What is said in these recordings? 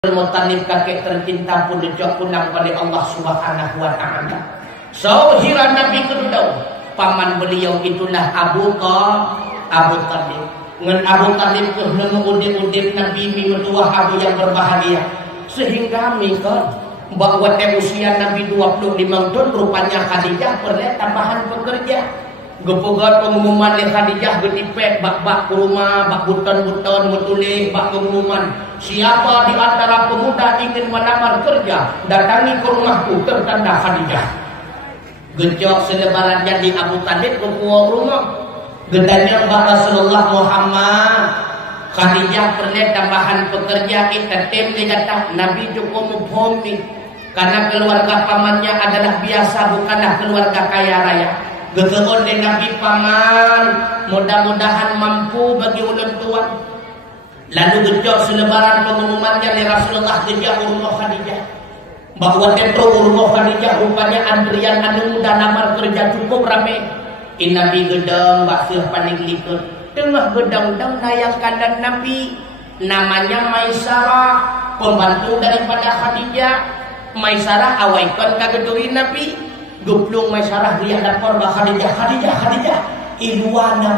Muttalib kakek tercinta pun dijauh pulang oleh Allah Subhanahu wa taala. Sauhira Nabi kedua paman beliau itulah Abu Talib. Ngan Abu Talib ke udip Nabi mi mentua Abu yang berbahagia. Sehingga mikon bahwa usia Nabi 25 tahun rupanya Khadijah perlu tambahan pekerja. Gepogat pengumuman oleh Khadijah getipet bak ke rumah, bak buton-buton metulis bak pengumuman. Siapa di antara pemuda ingin melamar kerja, datangi ke rumahku, tertanda Khadijah. Gejok selebaran jadi Abu Talib ke rumah. Gedanya Mbak Rasulullah Muhammad. Khadijah perlu tambahan pekerja kita tim dia kata Nabi cukup mubhomi. Karena keluarga pamannya adalah biasa, bukanlah keluarga kaya raya. Gegeon oleh Nabi paman, mudah-mudahan mampu bagi ulun tuan. Lalu gejok selebaran pengumumannya oleh Rasulullah gejak rumah Khadijah. Bahwa tempro rumah Khadijah rupanya antrian anu muda lamar kerja cukup ramai. Nabi gedang baksir paling likut. Tengah gedang-gedang nayang kandang Nabi. Namanya Maisarah, pembantu daripada Khadijah. Maisarah awaikan kageduri Nabi. Guplung Maisarah dia lapor bah Khadijah Ilwana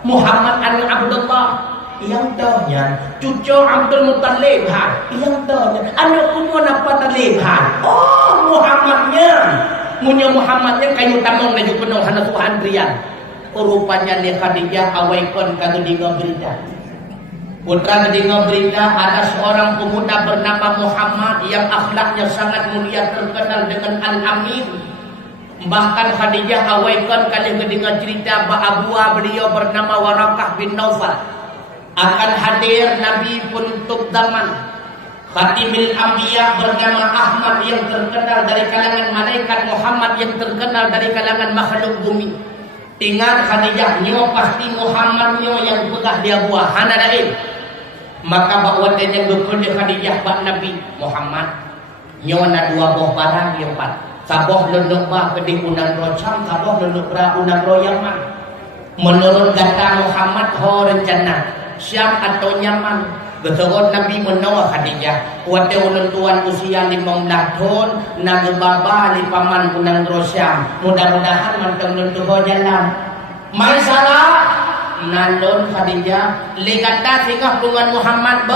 Muhammad anu Abdullah yang tanya cucu Abdul Muttalib yang tanya anak kumon apa Talib Muhammadnya kayu tamong lagi penuh hana Tuhan rian rupanya ni Khadijah awaikan kagedinga berita. Putra kedengar berita ada seorang pemuda bernama Muhammad yang akhlaknya sangat mulia terkenal dengan Al-Amin. Bahkan Khadijah awaikan kali kedengar cerita abua beliau bernama Warakah bin Naufal akan hadir Nabi untuk zaman. Khatimul Anbiya bernama Ahmad yang terkenal dari kalangan malaikat, Muhammad yang terkenal dari kalangan makhluk bumi. Tinggal Khadijah nyo pasti Muhammad nyo yang pegah dia buah hana lain. Maka bawa yang berkode Khadijah bak Nabi Muhammad nyo na dua boh barang yang empat. Saboh lenduk bah keding unan rocam, saboh lenduk bra unan royaman. Menurut kata Muhammad ho rencana Syam atau Yaman. Betul Nabi menawa Khadijah. Wate ulun tuan usia 15 tahun nagebaba li paman unan rosyam. Mudah-mudahan manteng lentuh jalan. Masalah nalon Khadijah legata singah dengan Muhammad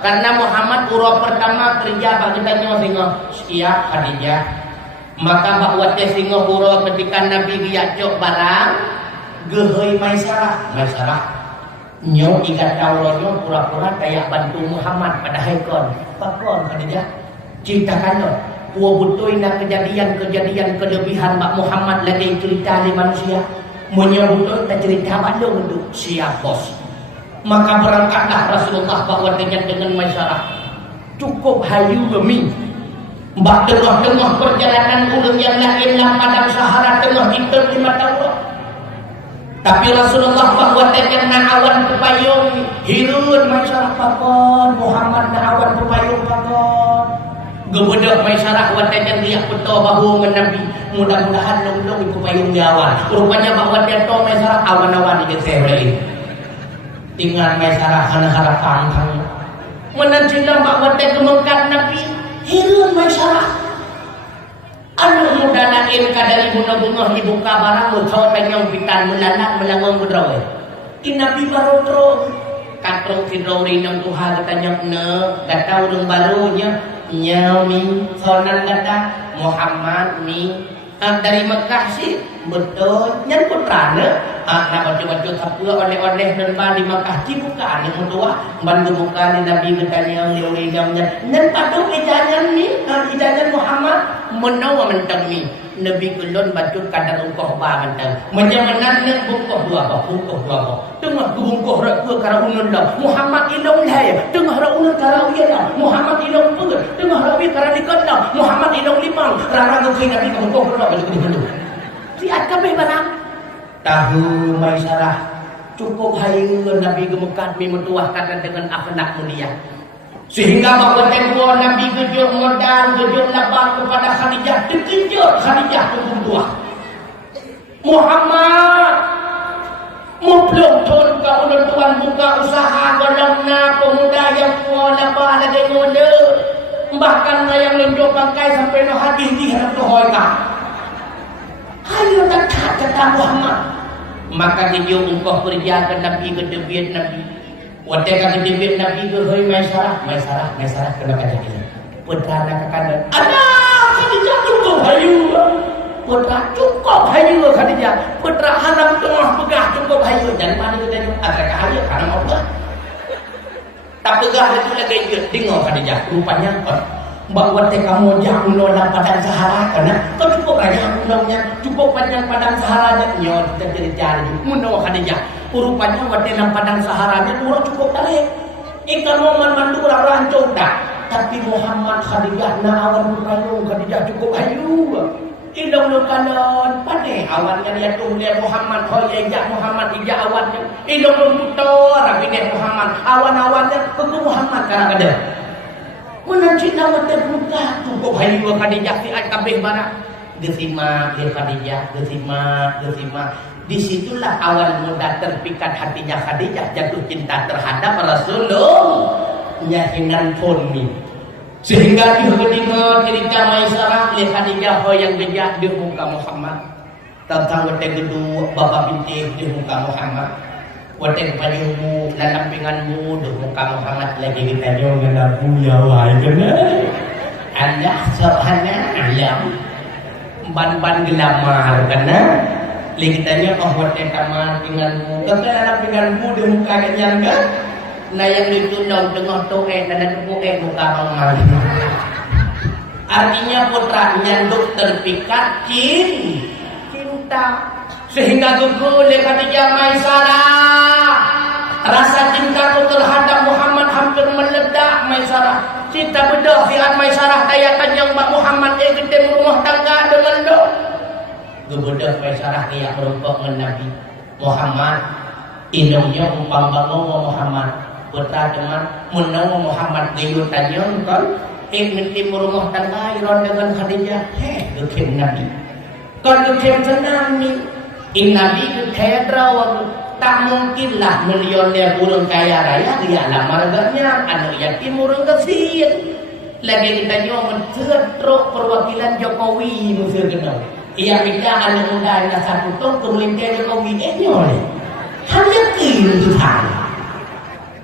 karena Muhammad urut pertama kerja bagi tanya singah siap Khadijah. Maka bakwat singah urut ketika Nabi dia cok barang gehoi Maisarah nyo ikat tauronyo pura-pura kayak bantu Muhammad pada haikon pakon Khadijah ceritakan lo puo butoi na kejadian kelebihan Mbak Muhammad lagi cerita di manusia menyebutkan tak cerita bandung untuk siap bos. Maka berangkatlah Rasulullah bawa dengan masyarakat cukup hayu gemi mbak tengah-tengah perjalanan ulun yang lain lah padang Sahara tengah itu 5 tahun. Tapi Rasulullah bawa dengan awan pepayung hirun masyarakat pakon Muhammad na awan pepayung pakon gebedak Maisarah watanya dia betul bahu Nabi. Mudah-mudahan long-long itu payung awan. Rupanya bahawa dia tahu Maisarah awan-awan di Jerusalem. Tinggal Maisarah hana harapan kang. Menantilah bahawa dia kemengkat Nabi. Hirun Maisarah. Anu muda lain kadari bunga-bunga dibuka barang utau penyong pitan melanak melangong bedrawe. Nabi baru terus katrong fidrawri nang Tuhan katanya kata urung barunya nyami sonan kata Muhammad mi dari Mekah sih betul nyan putrana nak baca-baca sapua oleh-oleh dan di Mekah ci bukan yang mutua bantu bukan Nabi bertanya liu-liunya nyan padu ijangan mi ijangan Muhammad menawa mentang mi Nabi kulon bacut kadang ungkoh ba mentang menjamanan nak bungkoh dua tengah bungkoh rak ke kara unun dah Muhammad ilong lai tengah rak unun kara uya dah Muhammad ilong pur tengah rak wi kara dikon dah Muhammad ilong limang rara ke Nabi bungkoh rak begitu siat kabeh barang tahu Maisarah cukup hayu Nabi gemekat mi mentuah kata dengan akhlak mulia sehingga bahawa tempoh Nabi gejok modal gejok lapar kepada Khadijah dikejut Khadijah ke mentuah Muhammad Mupluk tun ka ulun tuan buka usaha golongna pemuda yang tua labah lagi muda. Bahkan yang lenjok bangkai sampai no hadis di hadap dohoi ka. Hayo tak kata Muhammad. Maka dia ungkap kerja ke Nabi ke debiat Nabi. Wadah ke debiat Nabi ke hoi Maisarah kena kata dia. Putra nak kanan. Anak Khadijah cukup hayu. Putra cukup hayu Khadijah. Putra hanam tengah pegah cukup hayu. Dan mana kita ni agak hayu karena Allah. Tak pegah itu lagi dia dengar Khadijah. Rupanya bahawa kamu jangan menolak padang Sahara karena kau cukup banyak ulangnya, cukup panjang padang Saharanya. Nyo kita cari menolak Khadijah. Rupanya waktu padang Saharanya dulu cukup tarik. Ikan momen mandu orang rancung tak. Tapi Muhammad Khadijah na awan berkayu Khadijah cukup hayu. Ilong lu kalon pandai awannya dia tu dia Muhammad hoya ijak Muhammad ijak awannya. Ilong lu putar rapinya Muhammad awan-awannya ke Muhammad kadang-kadang. Menancik nama terbuka cukup hayu Khadijah fi al-kabeh barak. Gesima dia Khadijah, gesima. Disitulah awal muda terpikat hatinya Khadijah jatuh cinta terhadap Rasulullah. Nyahinan pun ni sehingga dia mendengar cerita Maisarah oleh Khadijah yang bejat di muka Muhammad tentang wadah gedung bapa binti di muka Muhammad wadah pajumu dan lampinganmu di muka Muhammad lagi kita jangan punya wahai kena Allah subhanahu alam ban-ban gelamar kena lagi tanya wadah kamar pinganmu kata lampinganmu di muka kenyang kan. Nah yang ditundang tengah to'e dan to'e muka bang. Artinya putra nyanduk terpikat cinta sehingga gugur oleh Khadijah Maisarah. Rasa cintaku terhadap Muhammad hampir meledak Maisarah. Cinta bedah fiat Maisarah dayakan yang Mbak Muhammad gedeng rumah tangga dengan lo. Gebedah Maisarah dia merumpok dengan Nabi Muhammad. Indungnya umpam bangun Muhammad. Putra teman menawa Muhammad gayut tanya kan minti rumah tangga iron dengan Khadijah gekem Nabi kan gekem senang ni Nabi kethedra tak mungkinlah milioner burung kaya raya dia lamar marganya anu yatim urang kesir lagi kita nyo mencerok perwakilan Jokowi musir kenal ia kita anu muda ina satu tong kemuliaan Jokowi nyo hanya itu saja.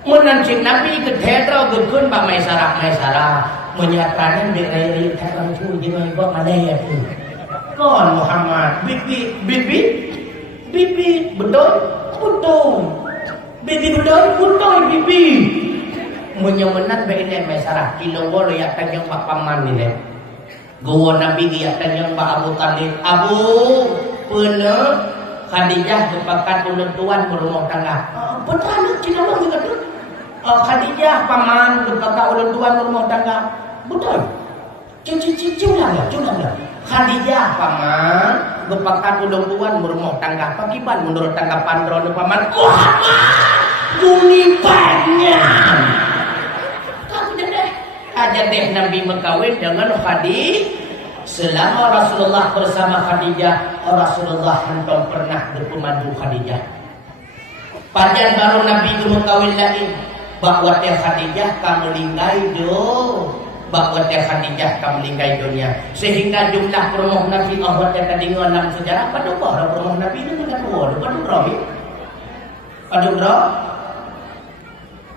Menancing Nabi ke tetra gekun Pak Maisarah menyatakan berai orang tu jangan buat malaya tu. Kon Muhammad bibi betul. Bibi betul bibi. Menyemenan beine Maisarah kilo wolo ya tanjung Pak Paman ni le. Gowo Nabi dia tanjung Pak Abu Talib. Abu penuh Khadijah berpakat ulun tuan berumah tangga. Putra nak cina orang juga tu. Khadijah paman berpakat ulun tuan berumah tangga. Betul. Cuma Khadijah paman berpakat ulun tuan berumah tangga. Pakiban menurut tanggapan drone paman. Wah, bunyi banyak. Kamu deh. Aja deh Nabi berkawin dengan Khadijah. Selama Rasulullah bersama Khadijah, Rasulullah hendak pernah berpemadu Khadijah. Pajan baru Nabi berkawin lain, bahwa teh Khadijah kamu linggai do, bahwa teh Khadijah kamu linggai dunia. Sehingga jumlah permoh Nabi Allah yang tadi dalam sejarah pada bahwa permoh Nabi itu tidak tahu,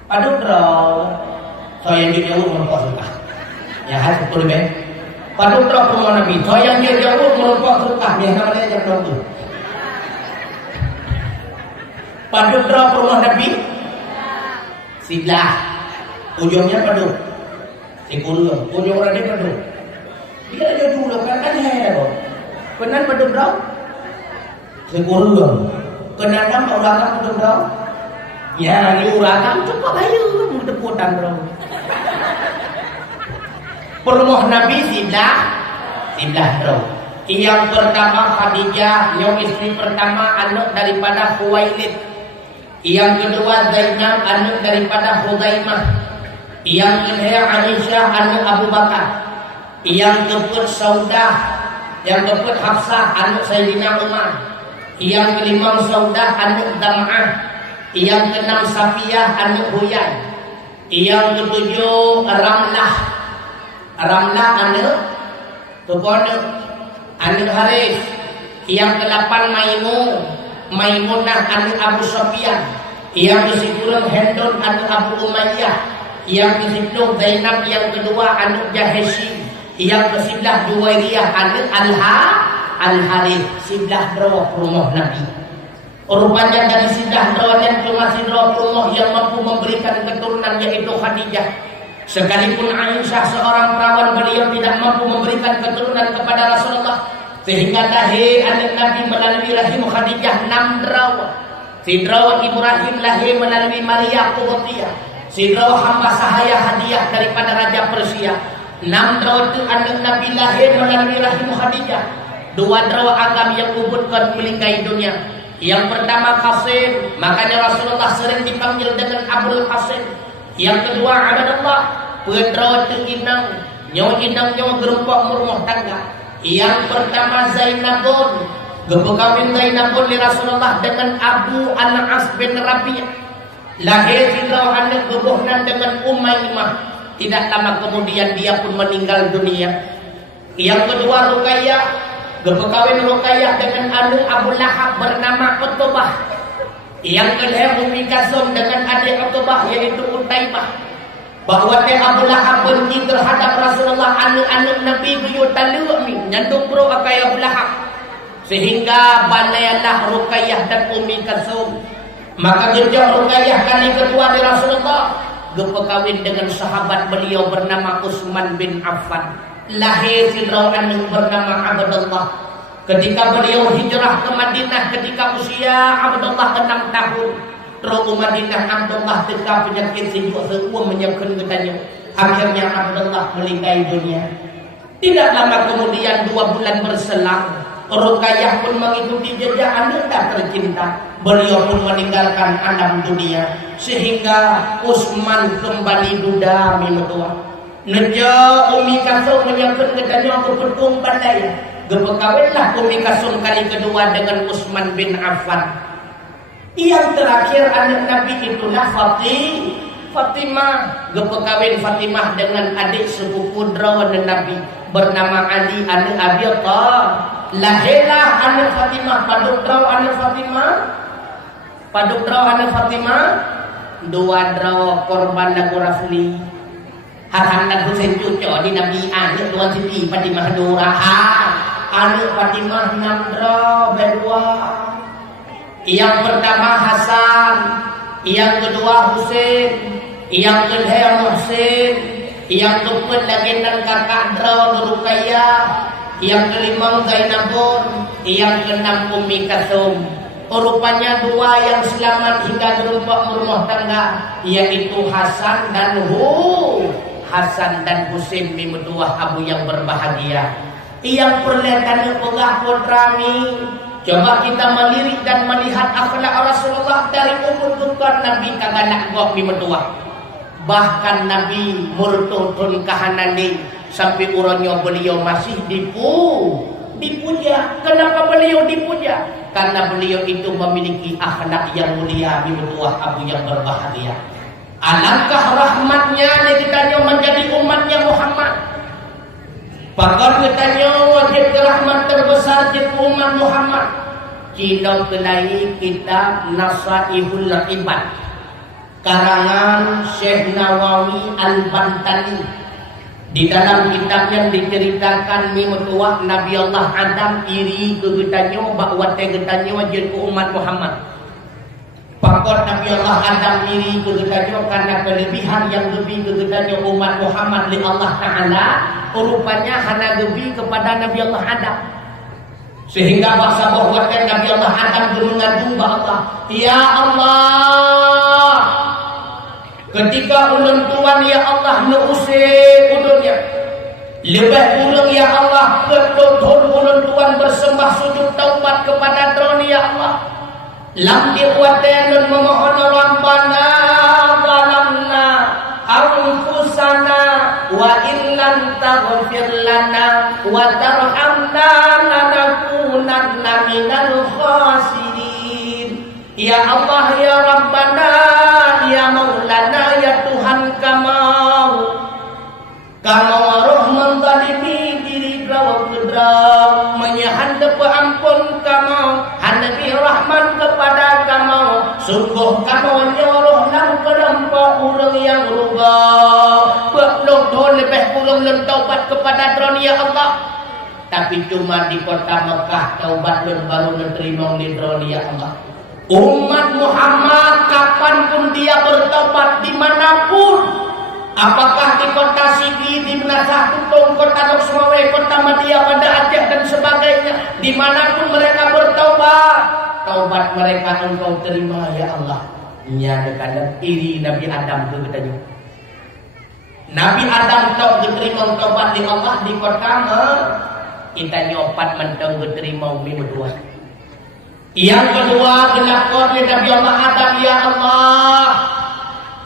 pada bro. Saya jauh merupakan suka. Ya harus betul ben. Pada permoh Nabi, saya jauh merupakan suka. Yang namanya jangan tahu. Pada permoh Nabi. Sebelah ujungnya padu sekulung ujung rada padu dia ada dulu kan hero kenan padu bro sekulung kenan nam urakan padu bro ya ni urakan cukup ayo deputan bro permoh Nabi sebelah bro yang pertama Khadijah yang istri pertama anak daripada Khuwailid. Yang kedua Zainab anak daripada Huzaimah. Yang ketiga Aisyah anak Abu Bakar. Yang keempat Saudah. Yang keempat Hafsah anak Sayyidina Umar. Yang kelima Saudah anak Dam'ah. Yang keenam Safiyah anak Huyai. Yang ketujuh Ramlah. Ramlah anak Tupona anak Haris. Yang kedelapan Maimunah anak Abu Sufyan. Yang ke-10 Hendon anak Abu Umayyah. Yang ke-10 Zainab. Yang kedua anak Jaheshi. Yang ke-11 Juwairiyah anak Al-Harith. 11 draw rumah Nabi. Rupanya dari 11 draw dan cuma 11 rumah yang mampu memberikan keturunan, yaitu Khadijah. Sekalipun Aisyah seorang perawan, beliau tidak mampu memberikan keturunan kepada Rasulullah, sehingga lahir anak Nabi melalui rahim Khadijah 6 draw. Si draw Ibrahim lahir melalui Maria Qubtiyah. Si draw hamba sahaya hadiah daripada Raja Persia. 6 draw itu anak Nabi lahir melalui rahim Khadijah. 2 draw agam yang kubutkan melingkai dunia. Yang pertama Qasim, makanya Rasulullah sering dipanggil dengan Abdul Qasim. Yang kedua Abdullah, putra terinang, nyawa inang nyawa gerempak rumah tangga. Yang pertama Zainabun, kawin Zainabun li Rasulullah dengan Abu Al-As bin Rabi'ah. Lahir filau anak gebuhnan dengan Umaymah. Tidak lama kemudian dia pun meninggal dunia. Yang kedua Ruqayyah, kawin Ruqayyah dengan anak Abu Lahab bernama Utbah. Yang kedua Ummi Kalsum dengan adik Utbah yaitu Utaibah. Bahwa Abu Lahab benci terhadap Rasulullah, anak-anak Nabi beliau talumi nyantuk bro akai Abu Lahab, sehingga balailah Ruqayyah dan Ummi Kalsum. Maka kerja Ruqayyah kali kedua di Rasulullah berkawin dengan sahabat beliau bernama Utsman bin Affan. Lahir Fir'aun yang bernama Abdullah. Ketika beliau hijrah ke Madinah ketika usia Abdullah 6 tahun, Roh Madinah Abdullah teka penyakit sejuk seuang menyiapkan ketanya. Akhirnya Abdullah melingkai dunia. Tidak lama kemudian 2 bulan berselang, Ruqayyah pun mengikuti jejak anda tercinta. Beliau pun meninggalkan alam dunia, sehingga Utsman kembali duda minutua. Neja Ummi Kalsum menyiapkan ketanya ke petung bandai. Berkawinlah Ummi Kalsum kali kedua dengan Utsman bin Affan. Yang terakhir anak Nabi itulah Fatimah. Berkawin Fatimah dengan adik sepupu drawan Nabi bernama Ali anak Abi Thalib. Lahirlah anak Fatimah, paduk draw anak Fatimah, 2 draw korban lagu Rafli. Hasan dan Husain cucu di Nabi anak 2 siti Fatimah Dura. Anak Fatimah 6 draw berdua. Yang pertama Hasan, yang kedua Husain, yang kedua Muhsin, yang keempat lagi dan kakak draw Ruqayyah, yang kelima Zainabun, yang keenam Ummi Kalsum. Rupanya 2 yang selamat hingga berubah rumah tangga, yaitu Hasan dan Husain berdua abu yang berbahagia. Yang perlihatannya pegah putrami. Coba kita melirik dan melihat akhlak Rasulullah dari umur tukar Nabi kaganak gok berdua. Bahkan Nabi murtun kahanani sampai urangnya beliau masih dipuja. Kenapa beliau dipuja? Karena beliau itu memiliki akhlak yang mulia berdua abu yang berbahagia. Alangkah rahmatnya kita menjadi umatnya Muhammad. Pakar katanya wajib rahmat terbesar di umat Muhammad. Cina kelai kitab Nasaihul Ibad karangan Syekh Nawawi Al-Bantani. Di dalam kitab yang diceritakan mimutuah Nabi Allah Adam iri ke getanya bahwa getanya wajib ke umat Muhammad. Pakar Nabi Allah Adam iri ke getanya karena kelebihan yang lebih ke getanya umat Muhammad li Allah Ta'ala. Rupanya hanya lebih kepada Nabi Allah Adam, sehingga bahasa bahwa Nabi Allah Adam mengadu bahwa ya Allah, ketika ulun tuan ya Allah neusik ulunnya lebih ulun ya Allah ketutur ulun tuan bersembah sujud taubat kepada Tuhan ya Allah. Lam diqwaten memohon Rabbana zalamna anfusana wa illam taghfir lana wa tarhamna lanakunanna minal khasirin. Ya Allah, ya Rabbana, ya Maulana, ya Tuhan kamau roh menzalimi diri kau kedram, menyahanda peampun kamau, hanabi rahman kepada kamau. Sungguh kamau nyoroh nang pelampak urang yang rubah, berloh lebih kurang taubat kepada dron ya Allah. Tapi cuma di kota Mekah taubat baru menerima di dron ya Allah. Umat Muhammad kapanpun dia bertaubat dimanapun, apakah di kota Sigi, di Menasah Tutung, kota Loksmawe, kota Madia, pada Aceh dan sebagainya, dimanapun mereka bertaubat, taubat mereka engkau terima ya Allah. Nyadakan iri Nabi Adam tu katanya. Nabi Adam tak diterima taubat di Allah di kota kita nyopat mentang diterima umi berdua. Yang kedua gelakon Nabi Allah Adam, ya Allah,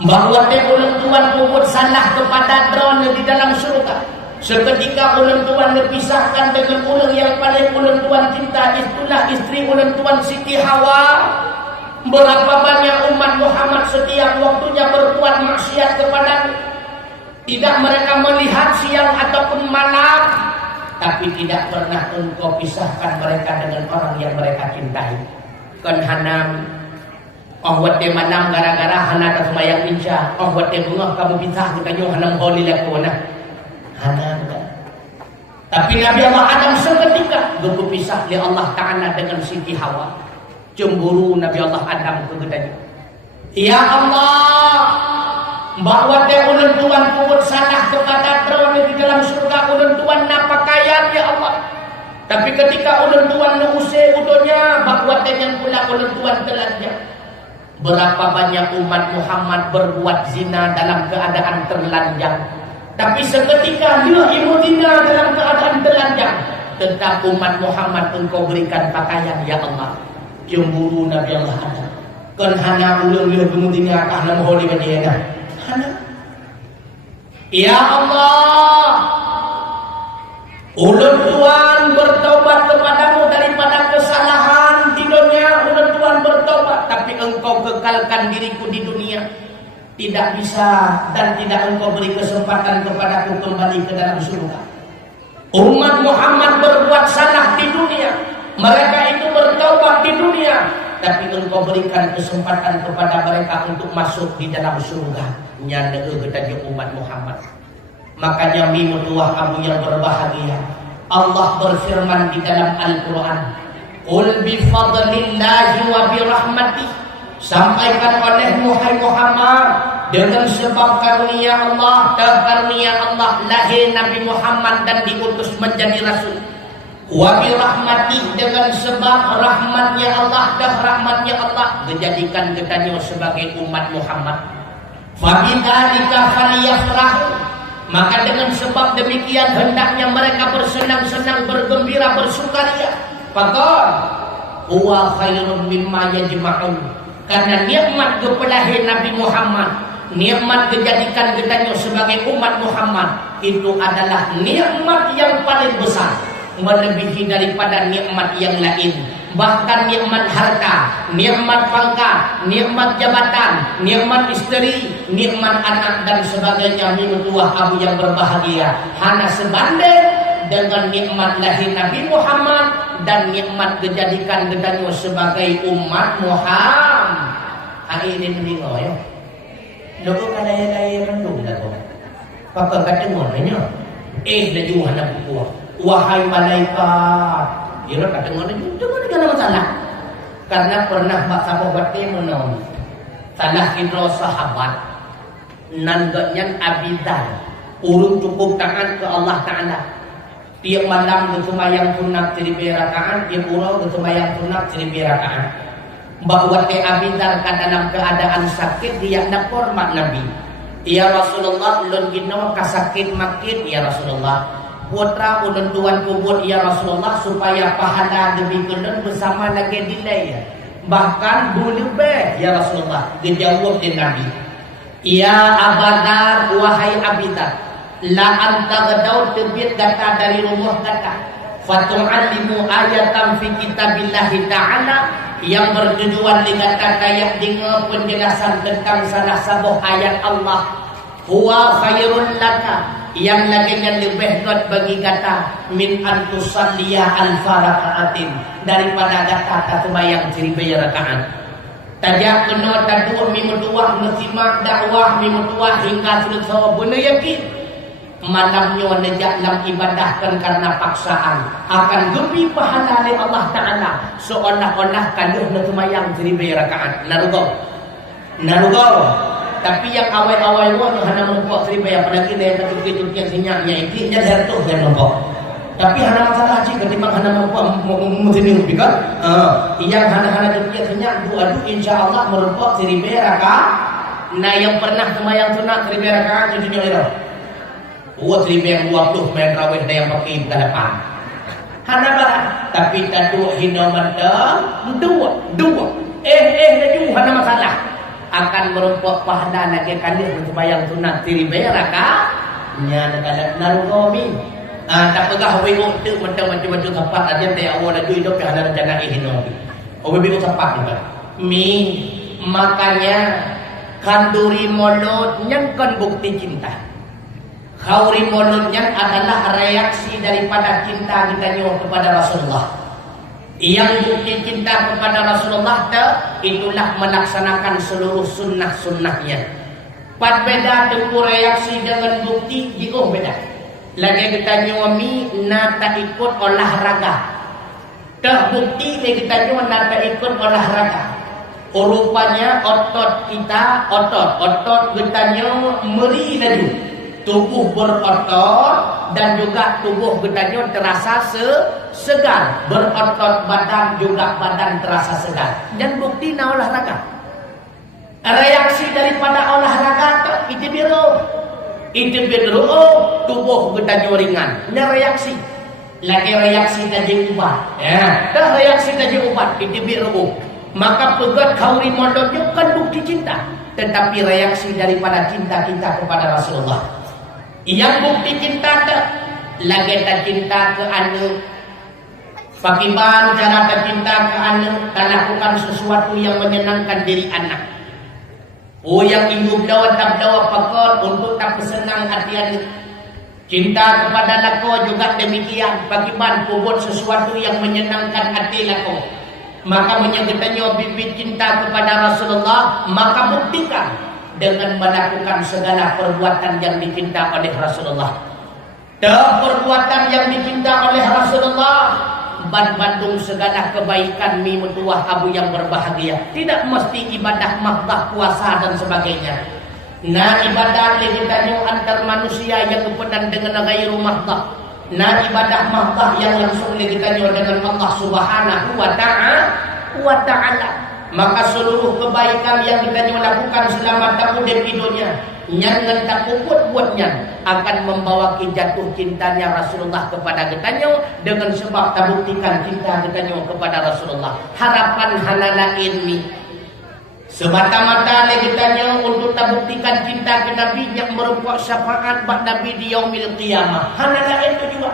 bahwa ulang Tuhan puput salah kepada drone di dalam surga. Seketika ulang Tuhan dipisahkan dengan ulang yang paling ulang Tuhan cinta, itulah istri ulang Tuhan Siti Hawa. Berapa banyak umat Muhammad setiap waktunya berbuat maksiat kepada, tidak mereka melihat siang ataupun malam, tapi tidak pernah engkau pisahkan mereka dengan orang yang mereka cintai. Kan hanam awat de manam gara-gara hana tak semayang insya awat de bunga kamu pisah kita nyo hanam holi lakona hanam kan. Tapi Nabi Allah Adam seketika berpisah oleh Allah Ta'ala dengan Siti Hawa. Cemburu Nabi Allah Adam kegetanya. Ya Allah, bahwa dia ulun Tuhan pun salah kepada drone di dalam surga ulun Tuhan nak pakaian ya Allah. Tapi ketika ulun Tuhan usai udonya, bahwa dia yang pula ulun Tuhan telanjang. Berapa banyak umat Muhammad berbuat zina dalam keadaan terlanjang, tapi seketika dia zina dalam keadaan telanjang, tetap umat Muhammad engkau berikan pakaian ya Allah. Cemburu Nabi Allah ada. Kan hana ulun dia kemudian ahlam holi bajena. Hana. Ya Allah, ulun Tuhan bertaubat kepadamu daripada kesalahan di dunia. Ulun Tuhan bertaubat, tapi engkau kekalkan diriku di dunia. Tidak bisa dan tidak engkau beri kesempatan kepadaku kembali ke dalam surga. Umat Muhammad berbuat salah di dunia, mereka itu bertaubat di dunia, tapi engkau berikan kesempatan kepada mereka untuk masuk di dalam surga. Nyanda kepada umat Muhammad. Makanya mimutuah kamu yang berbahagia, Allah berfirman di dalam Al-Quran, qul bifadlillahi wa birahmatih, sampaikan olehmu hai Muhammad, dengan sebab karunia Allah dan karunia Allah lahir Nabi Muhammad dan diutus menjadi rasul. Wa birahmatih, dengan sebab rahmatnya Allah dan rahmatnya Allah menjadikan kita sebagai umat Muhammad. Fabidzalika falyafrahu, maka dengan sebab demikian hendaknya mereka bersenang-senang, bergembira, bersukaria. Faqal huwa khairun mimma yajma'un, karena nikmat kepelahiran Nabi Muhammad, nikmat kejadikan kita sebagai umat Muhammad, itu adalah nikmat yang paling besar, melebihi daripada nikmat yang lain. Bahkan nikmat harta, nikmat pangkat, nikmat jabatan, nikmat istri, nikmat anak dan sebagainya, mimutuah abu yang berbahagia, hanya sebanding dengan nikmat lahir Nabi Muhammad dan nikmat kejadikan kita sebagai umat Muhammad. Hari ini meninggal ya. Lalu kalaya-laya rendung dah tu. Pakak kata ngornya, laju hana buku. Wahai malaikat, dia kata ngornya, jangan ada masalah. Karena pernah mak sahabat dia menolong. Salah hidro sahabat, nangganya Abidar, urung cukup taat ke Allah Ta'ala. Tiap malam bersemayang sunat 1000 rakaat, tiap urau bersemayang sunat 1000 rakaat. Bahwa Abidar kan dalam keadaan sakit, dia nak hormat Nabi. Ya Rasulullah, ulun gino kasakit makit ya Rasulullah. Putra ulun tuan kubur ya Rasulullah, supaya pahala demi ulun bersama lagi dilai. Bahkan boleh ya Rasulullah. Dijawab di Nabi, ya Abadar, wahai Abidar, la anta gadau terbit kata dari rumah kata, fatu'allimu ayatan fi kitabillahi ta'ala yang bertujuan dikata kayak dengan penjelasan tentang salah satu ayat Allah, huwa khairun laka, yang laginya lebih baik bagi kata min antusalliya al-farakaatin, daripada kata sembahyang 1000 rakaat. Tajak kena tadu mimutuah nasimak dakwah mimutuah hingga selesai benar yakin malamnya nejak dalam ibadahkan karena paksaan akan lebih pahala oleh Allah Ta'ala seolah-olah kaluh nak semayang 1000 rakaat. Narugau tapi yang awal-awal itu hanya membuat 1000 yang pada kita yang ketuk-ketuk sinyalnya ikinya jatuh dan membuat. Tapi hanya masalah cik ketimbang hanya membuat muslim kan yang hanya ketuk sinyal adu insya-Allah membuat 1000 rakaat. Nah yang pernah semayang sunat 1000 rakaat jadinya itu 1000 yang 20 main rawih dan yang pakai ke depan. Hana barang. Tapi tadu hina mata dua. Laju hana masalah. Akan merumpuk pahala lagi kali bersembahyang sunat 1000 rakaat. Nya dekat narugomi. Tak pegah we tu macam-macam tempat aja teh awal laju hidup hana rencana hina. Owe bingung tempat ni. Makanya kanduri mulut nyangkan bukti cinta. Khauri mulutnya adalah reaksi daripada cinta kita kepada Rasulullah. Yang bukti cinta kepada Rasulullah itulah melaksanakan seluruh sunnah-sunnahnya. Pat beda tentu reaksi dengan bukti jika beda. Lagi kita nyuami nata ikut olahraga. Terbukti lagi kita nyuami nata ikut olahraga. Rupanya otot kita otot kita nyuami meri laju. Tubuh berotot dan juga tubuh gedanya terasa segar. Berotot badan juga badan terasa segar. Dan bukti na olahraga. Reaksi daripada olahraga itu biru. Tubuh gedanya ringan. Ini reaksi. Lagi reaksi tadi ubat. Dah reaksi tadi ubat itu biru. Maka pegat kauri mondoknya bukan bukti cinta, tetapi reaksi daripada cinta kita kepada Rasulullah. Yang bukti cinta lagi tak cinta ke anak. Bagaimana cara tak cinta ke anak? Tak lakukan sesuatu yang menyenangkan diri anak. Yang ibu belawa tak belawa pakor untuk tak bersenang hati anak. Cinta kepada lako juga demikian. Bagaimana buat sesuatu yang menyenangkan hati lako. Maka menyebutnya bibit cinta kepada Rasulullah, maka buktikan dengan melakukan segala perbuatan yang dicinta oleh Rasulullah. Perbuatan yang dicinta oleh Rasulullah bandung segala kebaikan mimutuah abu yang berbahagia. Tidak mesti ibadah mahdah, puasa dan sebagainya. Nah ibadah legitannya antar manusia yang kepedan dengan gairu mahdah. Nah ibadah mahdah yang langsung legitannya dengan Allah Subhanahu wa ta'ala. Maka seluruh kebaikan yang kita lakukan selama tahun hidupnya nyangan tak puput buatnya akan membawa jatuh cintanya Rasulullah kepada kita dengan sebab tak buktikan cinta kita kepada Rasulullah. Harapan halala ilmi semata-mata kita untuk tak buktikan cinta ke Nabi yang merupakan syafaat bak Nabi di yaumil qiyamah. Halala itu juga.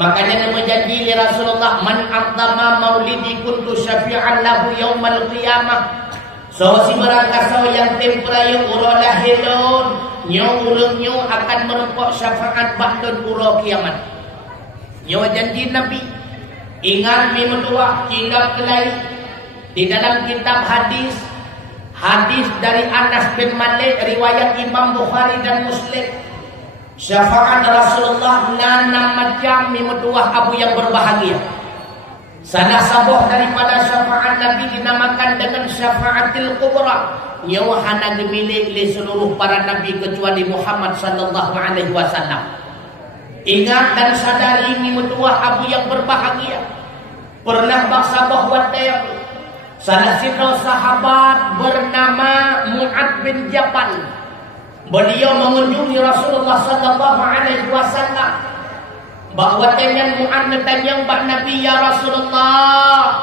Makanya nama janji li Rasulullah, man aqdama maulidi kuntu syafi'an lahu yaumal qiyamah. So si merangkasa yang temperayu ura lahilun, nyo akan merupakan syafaat ba'dun ura kiamat. Nyo janji Nabi. Ingat mimudua kilap kelai di dalam kitab hadis dari Anas bin Malik riwayat Imam Bukhari dan Muslim. Syafaat Rasulullah 6 macam mimutuah abu yang berbahagia. Salah sabuh daripada syafaat Nabi dinamakan dengan syafaatil kubra. Nyawa hana dimiliki oleh seluruh para nabi kecuali Muhammad sallallahu alaihi wasallam. Ingat dan sadari mimutuah abu yang berbahagia. Pernah baksabuh wadaya salah satu sahabat bernama Mu'ad bin Jabal. Beliau mengunjungi Rasulullah sallallahu alaihi wasallam. Bahwa dengan Mu'ad bertanya kepada Nabi, ya Rasulullah,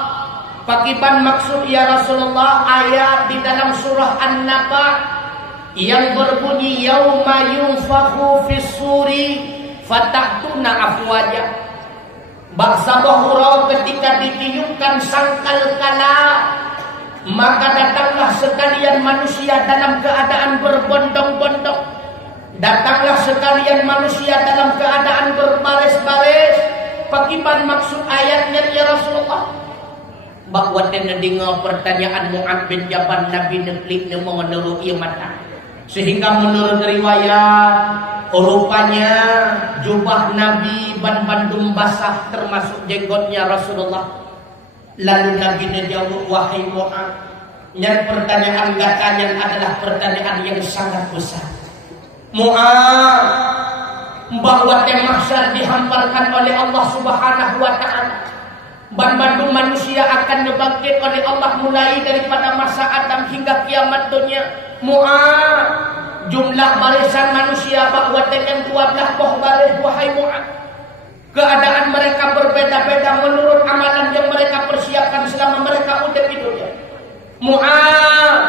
bagaimana maksud ya Rasulullah ayat di dalam surah An-Naba yang berbunyi yauma yunfakhu fis suri fatatuna afwaja. Bangsa Bahura ketika ditiupkan sangkal kala, maka datanglah sekalian manusia dalam keadaan berbondong-bondong. Datanglah sekalian manusia dalam keadaan berbaris-baris. Bagaimana maksud ayatnya ya Rasulullah? Bahawa dia dengar pertanyaan Mu'ad bin Jabal, Nabi neklik nemo menurut ia mata. Sehingga menurut riwayat, rupanya jubah Nabi bandum basah termasuk jenggotnya Rasulullah. Lalu Nabi menjawab, wahai Mu'ad, yang pertanyaan katanya adalah pertanyaan yang sangat besar. Mu'ad, bahwa mahsyar dihamparkan oleh Allah Subhanahu wa taala. Bandung manusia akan dibangkit oleh Allah mulai daripada masa Adam hingga kiamat dunia. Mu'ad, jumlah barisan manusia bahwa yang 12 baris, wahai Mu'ad. Keadaan mereka berbeda-beda menurut amalan yang mereka persiapkan selama mereka hidup di dunia. Mu'ad,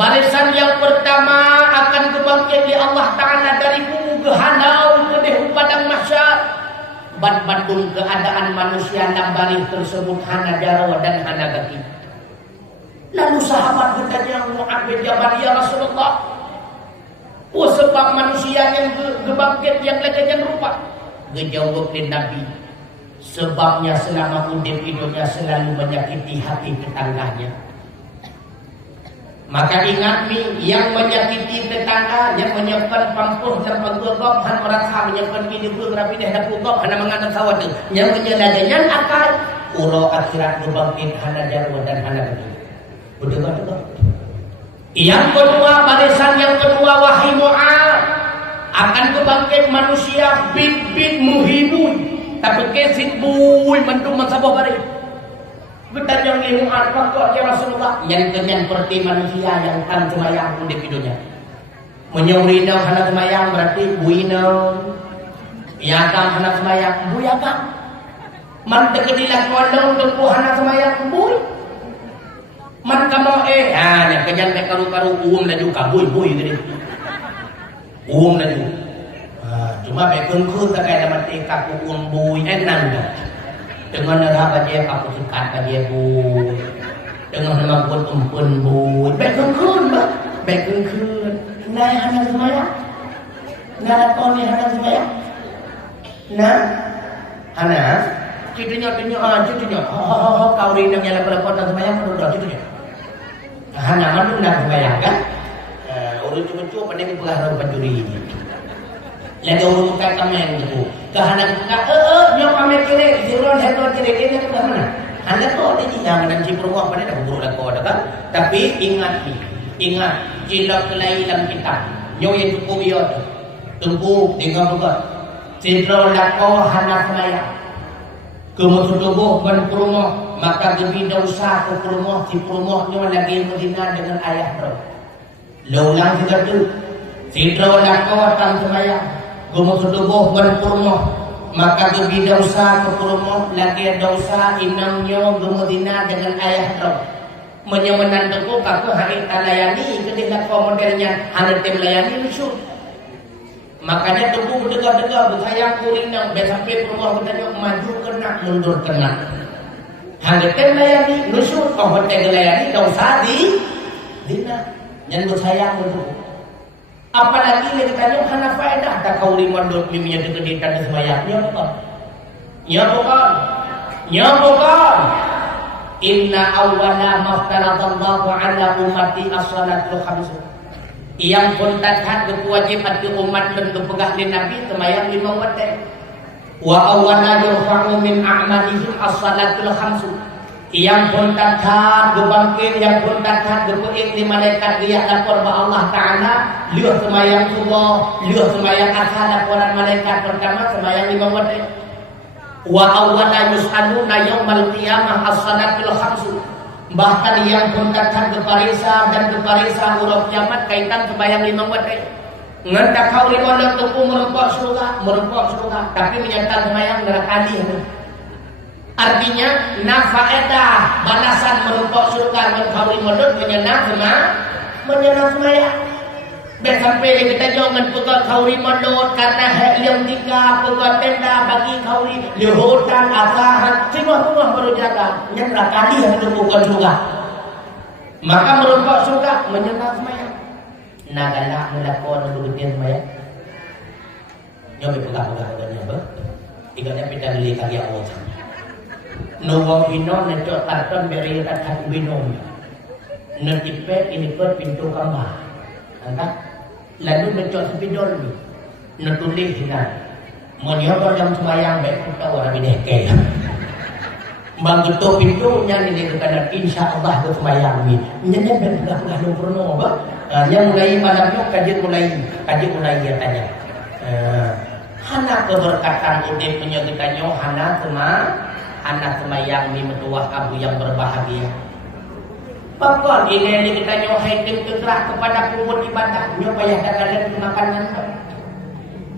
barisan yang pertama akan dibangkit di Allah Ta'ala dari bumi gehanau ke dehu padang mahsyar. Bandung keadaan manusia dalam baris tersebut hana jarawa dan hana kaki. Lalu sahabat bertanya Mu'ad bin Jabal, ya Rasulullah, sebab manusia yang gebangkit yang lekajan rupa. Dijawab oleh Nabi, sebabnya selama hidup hidupnya selalu menyakiti hati tetangganya. Maka ingat yang menyakiti tetangga, yang menyiapkan pampuh dan penggugop, han merasa menyiapkan hidup berapi dah dah gugop, hana mengandung sawat tu. Yang menyeladayan akal, ulo akhirat gebangkit hana jarwa dan hana kaki. Betul-betul. Yang kedua, barisan yang kedua, wahai Mu'ad, akan kebangkit manusia bit-bit muhibun, tapi kesit bui mendung mansabah bari. Bertanya oleh Mu'ad, kok ya Rasulullah, yang seperti manusia yang tan semayang hidup hidupnya. Menyurinau hana semayang berarti buinau. Yakam hana semayang, buyakam. Man tekedilah kolong tempuh hana semayang, buy. Man kamu nah kejan mek karu-karu laju kabui bui gede. Laju. Cuma bekun tak kaya mati kaku bui enang dah. Dengan neraka dia kaku sekat dia bui. Dengan nama pun bui. Bekun bah. Bekun. Nah hana semayang. Nah kau ni hana semayang. Nah hana. Cucunya. Kau rinang yang lepas-lepas semayang menurut cucunya. Hana mana nak semayang kan? Orang cuma pandai pengaruh pencuri ini. Lagi orang bukan kameng itu. Kahana nyok kameng kiri, siron heto kiri ini tu kahana. Hana tu ada yang dan si perempuan pandai dah buruk dah kau dah. Tapi ingat, jilak kelai dalam kitab. Nyok yang cukup dia tu. Tunggu dengar juga. Siron lakau hana semayang. Kemudian tubuh berperumah, maka lebih dosa ke perumah, si perumahnya lagi berzina dengan ayah bro. Laulang juga tu, si bro lakau akan semayang. Kemudian tubuh berperumah, maka lebih dosa ke perumah, lagi dosa inamnya berzina dengan ayah bro. Menyemenan teguh kaku hari talayani, ketika lakau modelnya hanya melayani lucu. Makanya tunggu berdegar-degar bersayang kurinang sampai perumah bertanya maju kena mundur kena. Hanya melayani nusuk kau hotel melayani dosa di dina yang bersayang betul. Apalagi dia ditanya hana faedah tak kau lima dot miminya dikedikan semayangnya bukan. Ya bukan. Inna awwala maftaradallahu ala ummati as-salatul khamsuh. Yang pun tathat kewajiban ke umat dan kepegah di Nabi semayang 5 waktu. Wa awwala yurfa'u min a'malihim as-salatul khamsu. Yang pun tathat kebangkit, yang pun tathat kepeing di malaikat dia lapor ba Allah Ta'ala, liuh semayang subuh, liuh semayang asar laporan malaikat pertama semayang 5 waktu. Wa awwala yus'aluna yaumal qiyamah as-salatul khamsu. Bahkan yang pun tathat keparisa dan keparisa huruf kiamat kaitan sembahyang 5 waktu. Ngantak kau lima dak tuku merempok surga, tapi menyatakan sembahyang neraka dia. Artinya nafaedah balasan merempok surga dan kau lima dak menyenang sembahyang. Dan sampai kita jangan pegang kauri melot karena hak yang tiga pegang tenda bagi kauri lehotan asahan semua baru jaga nyerah kali yang bukan juga. Maka merokok suka menyenang semayang. Nah galak melakon lugutin semayang. Nyoba pegang-pegang adanya apa? Tiganya pita beli kali awal. Nuwang pinon necok tarton beri takat binom. Netipet ini kot pintu kamar. Angkat. Lalu mencok sepidol ni Nutulis hilang Menyokong dalam semayang baik kita orang bideke Bang tutup pintunya ni kadang insya Allah ke semayang ni Menyanyi dan pegang-pegang numpurno yang mulai malamnya kajian mulai dia tanya Hana keberkatan udip punya kitanya Hana semayang ni metuah abu yang berbahagia Pakon ini kita nyohai kegerak kepada kubur ibadah nyopaya kalian makanan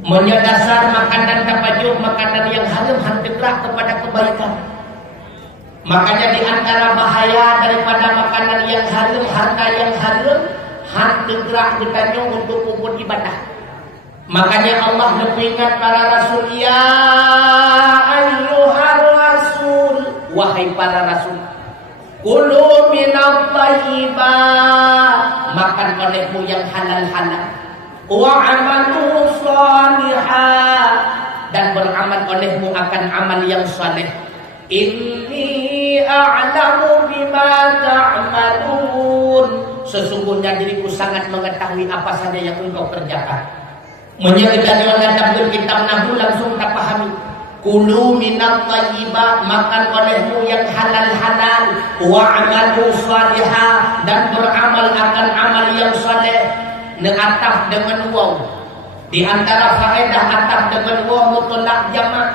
menyadasar makanan tapajuh makanan yang harum hantegrak kepada kebaikan. Makanya di antara bahaya daripada makanan yang harum, harta yang harum, hantegrak kita untuk kubur ibadah. Makanya Allah mengingat para rasul, ya ayyuhar rasul, wahai para rasul, kulu minat thayyibat, makan olehmu yang halal-halal, wa amalu salihah, dan beramal olehmu akan amal yang saleh. Inni a'lamu bima ta'malun, sesungguhnya diriku sangat mengetahui apa saja yang engkau kerjakan. Menyebutkan dalam kitab Nahu langsung tak pahami. Kulu minat thayyibat, makan olehmu yang halal-halal, wa amalu salihah, dan beramal akan amal yang saleh. Ataf dengan waw. Di antara faedah ataf dengan waw mutlak jamak,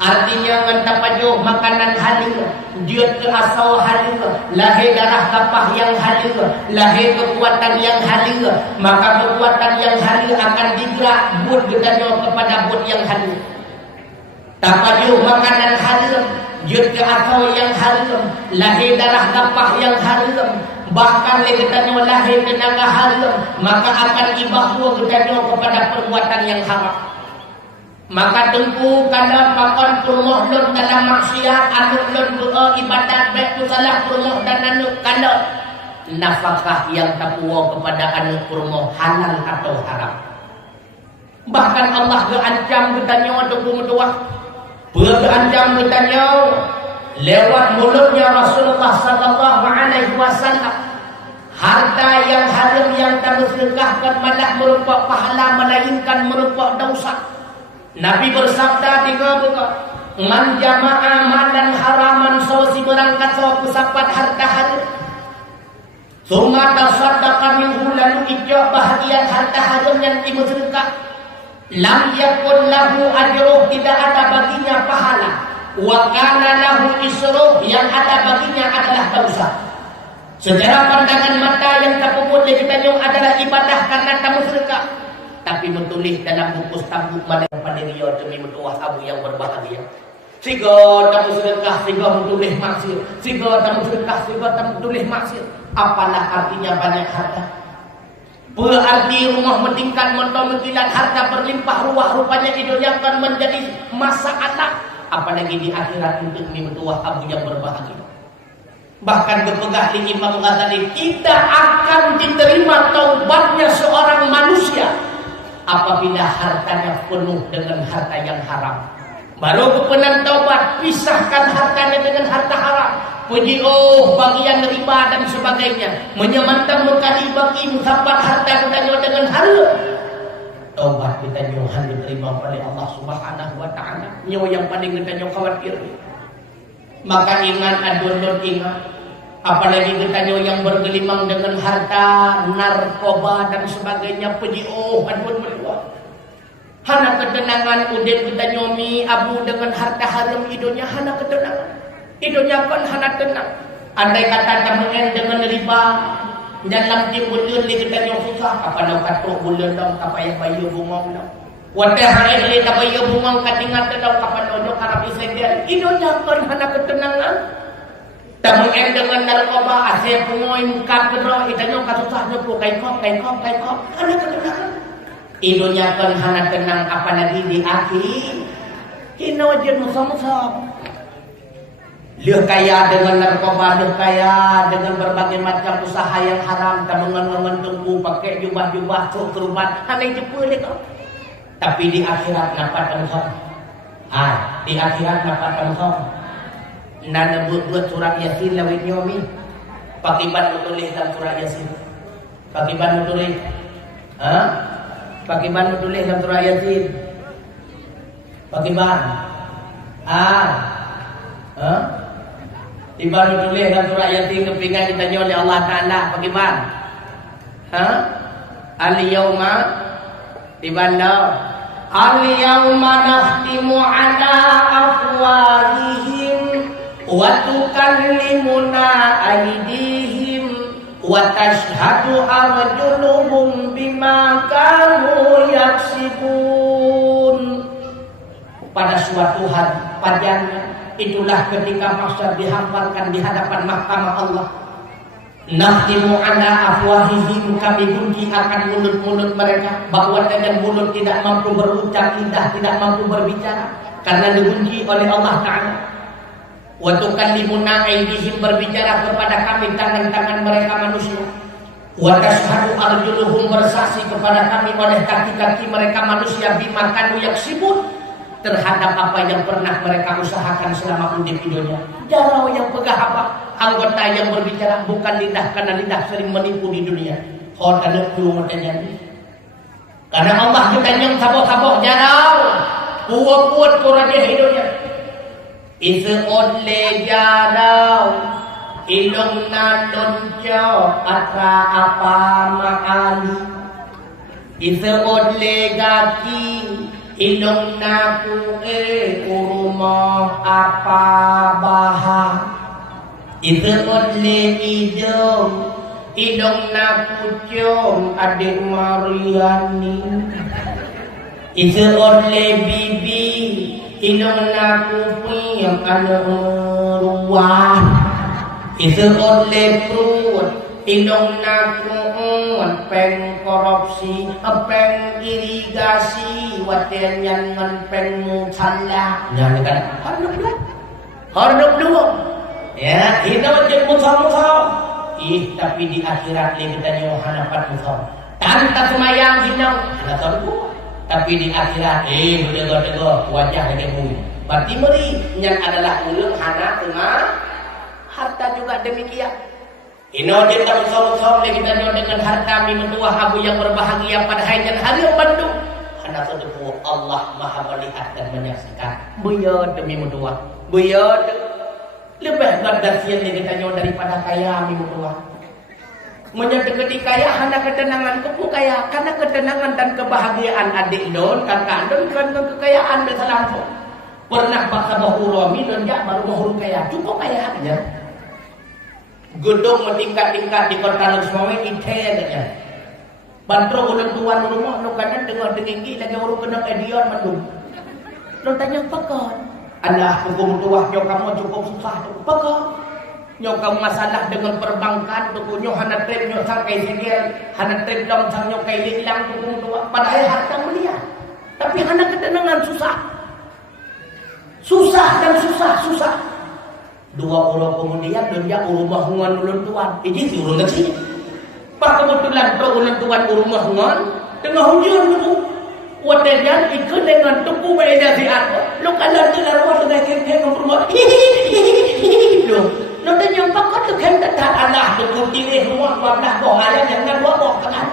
artinya mentapajuh makanan halal, dia ke asal halal, lahir darah kapah yang halal, lahir kekuatan yang halal, maka kekuatan yang halal akan digerak buat gedanya kepada buat yang halal. Tapajuh makanan haram, jut ke asal yang haram, lahir darah kapah yang haram, bahkan kita lahir tenaga haram, maka akan ibahwa kita kepada perbuatan yang haram. Maka tunggu kalau pakon permoh lun dalam maksiat, anuk lun ibadat baik tu salah permoh dan anuk kalau nafkah yang tapuwa kepada anuk permoh halal atau haram. Bahkan Allah keancam bertanya tunggu mutuah. Berancam bertanya lewat mulutnya Rasulullah sallallahu alaihi wasallam, harta yang haram yang tak bersedekahkan malah merupakan pahala melainkan merupakan dosa. Nabi bersabda tiga perkara, man jama'a malan haraman, si berangkat pesapat harta haram, summa tasaddaqa minhu, lalu ijab bahagian harta haram yang dibersedekah, lam yakun lahu ajruh, tidak ada baginya pahala, wa kana lahu isruh, yang ada baginya adalah dosa. Secara pandangan mata yang tak boleh kita nyong adalah ibadah karena kamu sedekah, tapi menulis dalam buku tabuk pada rio demi mendoa abu yang berbahagia. Siga kamu sedekah, siga menulis maksiat, siga kamu sedekah, siga kamu menulis maksiat. Apalah artinya banyak harta? Berarti rumah meningkat, mentomekilan, harta berlimpah ruah, rupanya hidupnya akan menjadi masalah. Apalagi di akhirat untuk mendoa abu yang berbahagia. Bahkan berpegah di Imam Ghazali, tidak akan diterima taubatnya seorang manusia apabila hartanya penuh dengan harta yang haram. Baru kepenan taubat, pisahkan hartanya dengan harta haram. Puji bagian riba dan sebagainya, menyemantang mengkali bagi musabat harta kita dengan haram. Taubat kita nyohan diterima oleh Allah Subhanahu wa taala. Nyo yang paling kita khawatir. Maka ingat, adun ingat, apalagi kita yang bergelimang dengan harta, narkoba dan sebagainya. Puji adun berluar. Hana ketenangan udin kita nyomi abu dengan harta haram hidupnya, hana ketenangan. Hidupnya kan hana tenang. Andai kata tamuan dengan riba, dalam di bulan ni kita nyom susah. Apa nak katuk bulan dah, apa yang bayu bungong dah. Wadah hari ni tak bayu bungong katingat dah, kapan ojo karap isengel. Hidupnya kan hana ketenangan. Tapi dengan narkoba asyik pungoy muka pedro itanyo kasusahnya po kay kok. Ano ketenangan? Idonya kan hana tenang apalagi di akhir. Kinawajan musa-musa. Dia kaya dengan narkoba, dia kaya dengan berbagai macam usaha yang haram, tamungan tunggu pakai jubah-jubah kerubat, hanai jepul itu. Tapi di akhirat dapat tanggung. Di akhirat dapat tanggung. Nana buat surat Yasin lawit nyomi. Pakiban tulis dalam surat Yasin. Pakiban tulis. Pakiban tulis dalam surat Yasin. Pakiban. Tiba tulis dalam surat Yasin kepingan ditanya oleh Allah Taala pakiban. Al-yauma tibanda al-yauma nakhtimu ala afwahihim wa tukallimuna aydihim wa tashhadu arjuluhum bima kanu yaksibun. Pada suatu hari padannya itulah ketika mahsyar dihamparkan di hadapan mahkamah Allah. Nakhtimu ala afwahihim, kami kunci akan mulut-mulut mereka, bahwa dengan mulut tidak mampu berucap, lidah tidak mampu berbicara karena dikunci oleh Allah Ta'ala. Wa tukallimuna aydihim, berbicara kepada kami tangan-tangan mereka manusia. Wa tashhadu arjuluhum, bersaksi kepada kami oleh kaki-kaki mereka manusia bima kanu yaksibun, terhadap apa yang pernah mereka usahakan selama hidup di dunia. Jarau yang pegah apa? Anggota yang berbicara, bukan lidah, karena lidah sering menipu di dunia. Karena Allah kita yang sabok-sabok jarau, kuat-kuat kurangnya hidupnya. Itu oleh jarau, ilung nalonco atra apa maali. Itu oleh gaki, ilung naku urumah apa bahah. Itu oleh idong naku cium adik Mariani. Itu oleh bibi, idong naku piyam anak meruah. Itu oleh perut, idong naku peng korupsi, peng irigasi, watian yang peng musala. Jangan kan? Harap dulu. Ya, kita wajib musa-musa. Tapi di akhirat kita nyawa hanapan musa. Tanpa semayang hinau, kita tahu. Tapi di akhirat, berdegar-degar wajah yang mui. Berarti meri yang adalah ulung hana tengah harta juga demikian. Ino kita musa-musa kita nyawa dengan harta mentua abu yang berbahagia pada hari yang bandu. Hana tahu Allah Maha melihat dan menyaksikan. Buyut demi mentua, buyut. Lebih berdasian yang ditanya daripada kaya mimua. Menjadi kaya hanya ketenangan kupu kaya, karena ketenangan dan kebahagiaan adik don, kakak don, karena kekayaan berselampu. Pernah bakal bahurami don ya baru bahur kaya, cukup kaya aja. Gedung meningkat-tingkat di kota Lusmawe ite aja. Bantro ulang tuan rumah, no kadang dengar tinggi lagi orang kena edion mandum. Lo tanya pakon. Alah hukum tuah kamu cukup susah tu. Pakak kamu masalah dengan perbankan tu nyo hana trip nyo sangkai segel, hana trip dom sang nyo kai lilang hukum tuah. Padahal harta mulia. Tapi hana ketenangan susah. Susah dan susah. 2 orang kemudian dunia rumah hungan ulun tuan. Ini si urun nasi. Pak kebetulan tu ulun tuan rumah hungan tengah hujan tu. Wadahnya ikut dengan tuku beredar di atas. Lo kalau tu laruah dengan kek-kek rumah. Lo tanya pakar tu kan tak Allah tu kunti rumah bablah boh ayam jangan boh kan.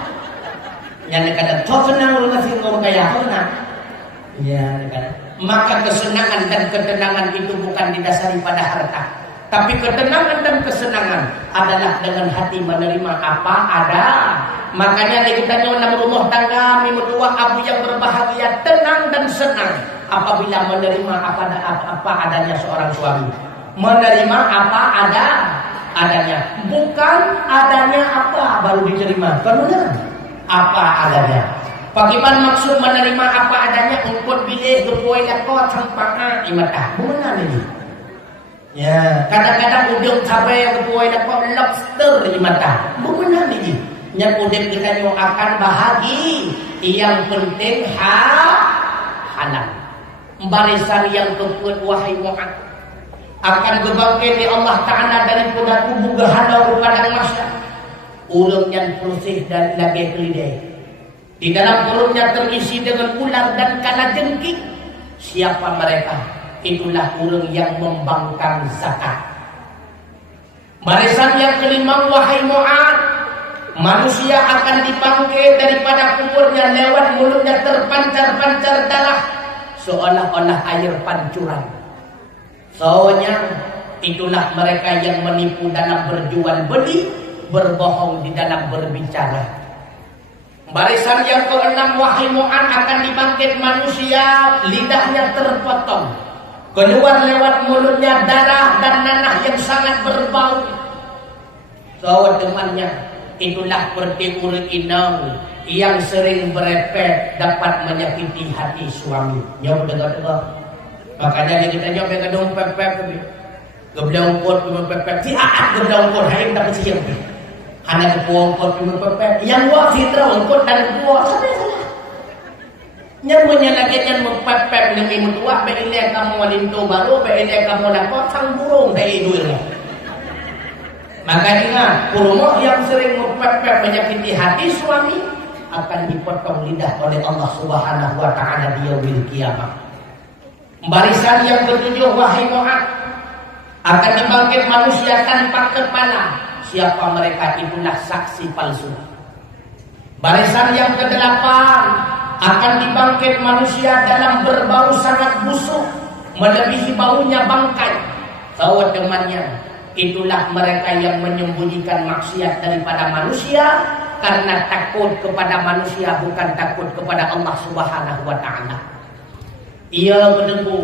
Yang kata toh senang rumah sing orang kaya senang. Ya kan. Maka kesenangan dan ketenangan itu bukan didasari pada harta. Tapi ketenangan dan kesenangan adalah dengan hati menerima apa ada. Makanya kita nyawa rumah tangga menua abu yang berbahagia, tenang dan senang apabila menerima apa adanya seorang suami. Menerima apa adanya, bukan adanya apa baru diterima. Benar? Apa adanya. Bagaimana maksud menerima apa adanya? Untuk bilih kepoilah kau tanpa imatah. Benar ini. Ya, kadang-kadang udang cabai yang ketuai dapat lobster di mata. Bagaimana ni? Yang udang kita akan bahagi. Yang penting halal. Barisan yang kepuat wahai Mu'ad akan berbangkit di Allah Ta'ala daripada kubu gerhana pada masa. Urang yang bersih dan lagi kelidai. Di dalam perutnya terisi dengan ular dan kalajengking. Siapa mereka? Itulah orang yang membangkang zakat. Barisan yang kelima, wahai Mu'ad, manusia akan dibangkit daripada kuburnya lewat mulutnya terpancar-pancar darah seolah-olah air pancuran. Soalnya itulah mereka yang menipu dalam berjual beli, berbohong di dalam berbicara. Barisan yang keenam, wahai Mu'ad, akan dibangkit manusia lidahnya terpotong, keluar lewat mulutnya darah dan nanah yang sangat berbau. So temannya, itulah seperti urut inang yang sering berepet dapat menyakiti hati suami. Nyawa dengar-dengar. Makanya dia kita nyawa dengan dong pep-pep ke geblang kot pep-pep. Si aat geblang kot hai tak siap. Hanya kepuang kot pep-pep. Yang wa fitra kot dan kuah salah. Nyamanya lagi yang mempep-pep dengan ibu tua, beilai kamu walinto baru, beilai kamu lakot sang burung dari duirnya. Maka ingat, kurma yang sering mempep-pep menyakiti hati suami akan dipotong lidah oleh Allah Subhanahu wa Ta'ala di yaumil qiyamah. Barisan yang ketujuh, wahai Mu'ad, akan dibangkit manusia tanpa kepala. Siapa mereka? Itulah saksi palsu. Barisan yang kedelapan, akan dibangkit manusia dalam berbau sangat busuk, melebihi baunya bangkai. Tahu temannya, itulah mereka yang menyembunyikan maksiat daripada manusia karena takut kepada manusia, bukan takut kepada Allah Subhanahu wa Ta'ala. Ia kedengku,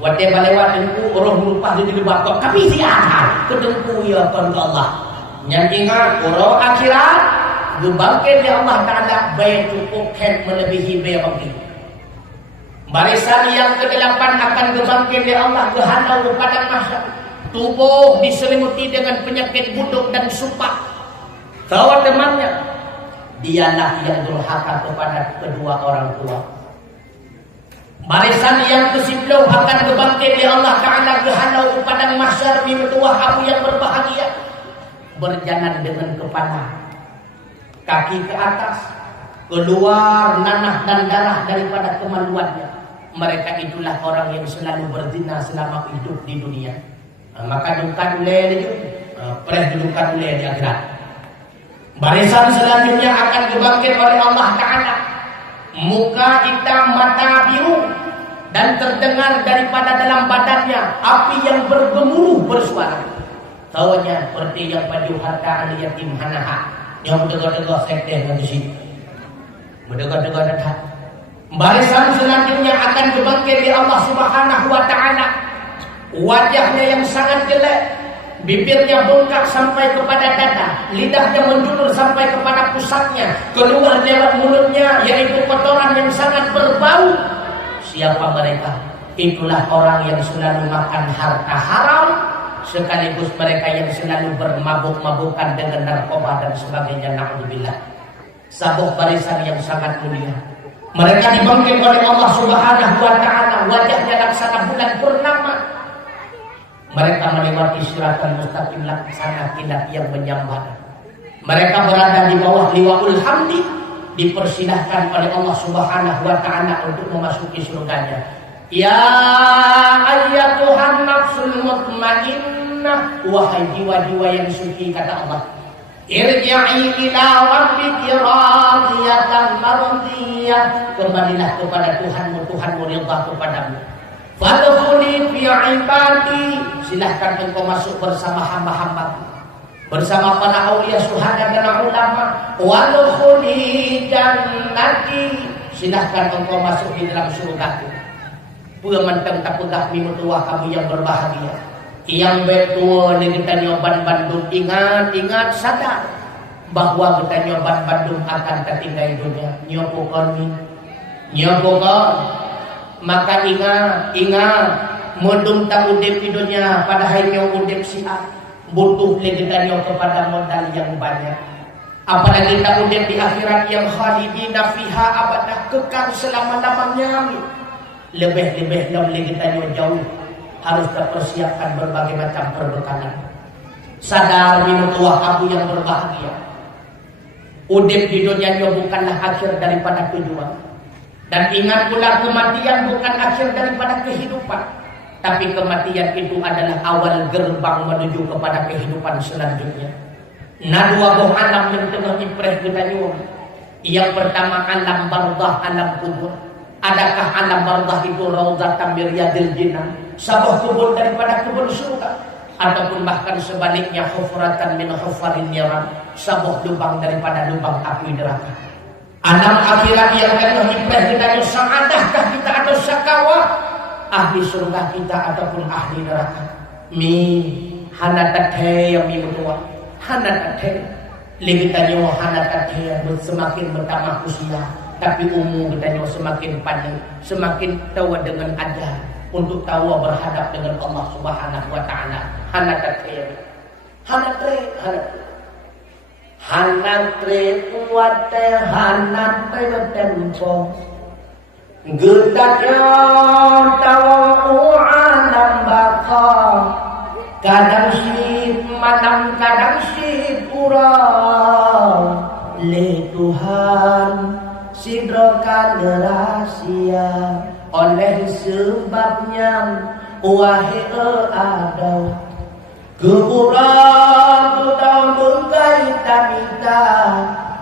wadah balewat dengku, orang lupa jadi bakok, tapi siapa kedengku ia ke Allah. Yang ingat, orang akhirat dibangkit di Allah Ta'ala baik cukup kan melebihi baik bangkit. Barisan yang kedelapan akan dibangkit di Allah kehanau pada masa tubuh diselimuti dengan penyakit buduk dan sumpah. Tahu temannya, dialah yang durhaka kepada kedua orang tua. Barisan yang ke-10 akan dibangkit di Allah Ta'ala kehanau pada mahsyar mimtuah abu yang berbahagia, berjalan dengan kepala, kaki ke atas, keluar nanah dan darah daripada kemaluannya. Mereka itulah orang yang selalu berzina selama hidup di dunia. Maka dukan ulai dia, perih dukan ulai di akhirat. Barisan selanjutnya akan dibangkit oleh Allah Ta'ala, muka hitam, mata biru, dan terdengar daripada dalam badannya api yang bergemuruh bersuara. Tawanya seperti yang pada harta ahli yatim hanaha yang mendengar-dengar sekte dengan sini, mendengar-dengar datang. Barisan selanjutnya akan dibangkit di Allah Subhanahu wa Ta'ala, wajahnya yang sangat jelek, bibirnya bengkak sampai kepada dada, lidahnya menjulur sampai kepada pusatnya, keluar lewat mulutnya yaitu kotoran yang sangat berbau. Siapa mereka? Itulah orang yang selalu makan harta haram, sekaligus mereka yang selalu bermabuk-mabukan dengan narkoba dan sebagainya. Na'udzubillah. Sabuh barisan yang sangat mulia. Mereka dibangkit oleh Allah Subhanahu wa Ta'ala, wajahnya laksana bulan purnama. Mereka melewati siratal mustaqim laksana kilat yang menyambar. Mereka berada di bawah liwaul hamdi, dipersilahkan oleh Allah Subhanahu wa Ta'ala untuk memasuki surganya. Ya ayyatuhan nafsul mutmainnah, wahai jiwa-jiwa yang suci, kata Allah, irji'i ila rabbiki radiyatan mardiyah, kembalilah kepada Tuhanmu, Tuhanmu ridha kepadamu. Fadkhuli fi ibadi, silahkan engkau masuk bersama hamba-hambaku, bersama para aulia, syuhada dan ulama. Wadkhuli jannati, silahkan engkau masuk di dalam surgaku. Pura mentang tak pegah mimtua kamu yang berbahagia. Yang betul ni kita nyoban Bandung, ingat sadar bahwa kita nyoban Bandung akan tertinggal dunia. Nyopokon, maka ingat Modum tak udip di dunia padahal nyo udip siap butuh legedanyo kepada modal yang banyak. Apalagi tak udip di akhirat yang khalidina fiha abadah, kekal selama-lamanya. Lebih-lebih dalam legedanyo jauh harus terpersiapkan berbagai macam perbekalan. Sadar minum tua kamu yang berbahagia. Udip di dunia bukanlah akhir daripada tujuan. Dan ingat pula kematian bukan akhir daripada kehidupan. Tapi kematian itu adalah awal gerbang menuju kepada kehidupan selanjutnya. Nah, dua buah alam yang tengah impreh kita nyuam. Yang pertama alam barzah, alam kubur. Adakah alam barzah itu raudhatan min riyadil jinnah, sebuah kubur daripada kubur surga, ataupun bahkan sebaliknya hufratan min hufarin niran, sebuah lubang daripada lubang api neraka. Alam akhirat yang tengah impreh kita nyuam, saadahkah kita atau syakawa? Ahli surga kita ataupun ahli neraka. Hanatathe yang mimutua hanatathe legitanyo hanatathe semakin bertambah usia, tapi umur kita semakin panjang, semakin tahu dengan ajal untuk tahu berhadap dengan Allah Subhanahu wa taala. Hanatathe kuate hanatre tempo Gedaknya tahu alam baka, kadang sip manam kadang sip urang. Le Tuhan sidrokan rahasia, oleh sebabnya wahai adau keurang dalam berkaitan kita.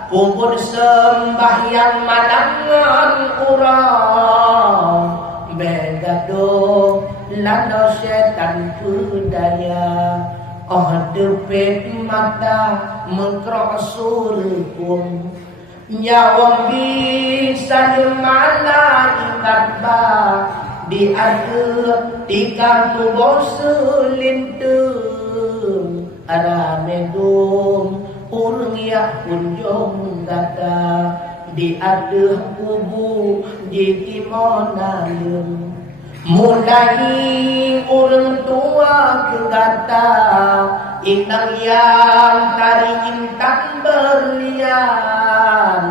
Kubur sembahyang malangan urang, begado lando setan kudaya. Oh depet mata mengkrosul pun, nyawa bisa dimana ibadah diadu tiga tubuh selintung aramedum. Urang ya kunjung data diadu kubu di timonayung. Mulai urang tua ke kata inang yang tari intan berlian,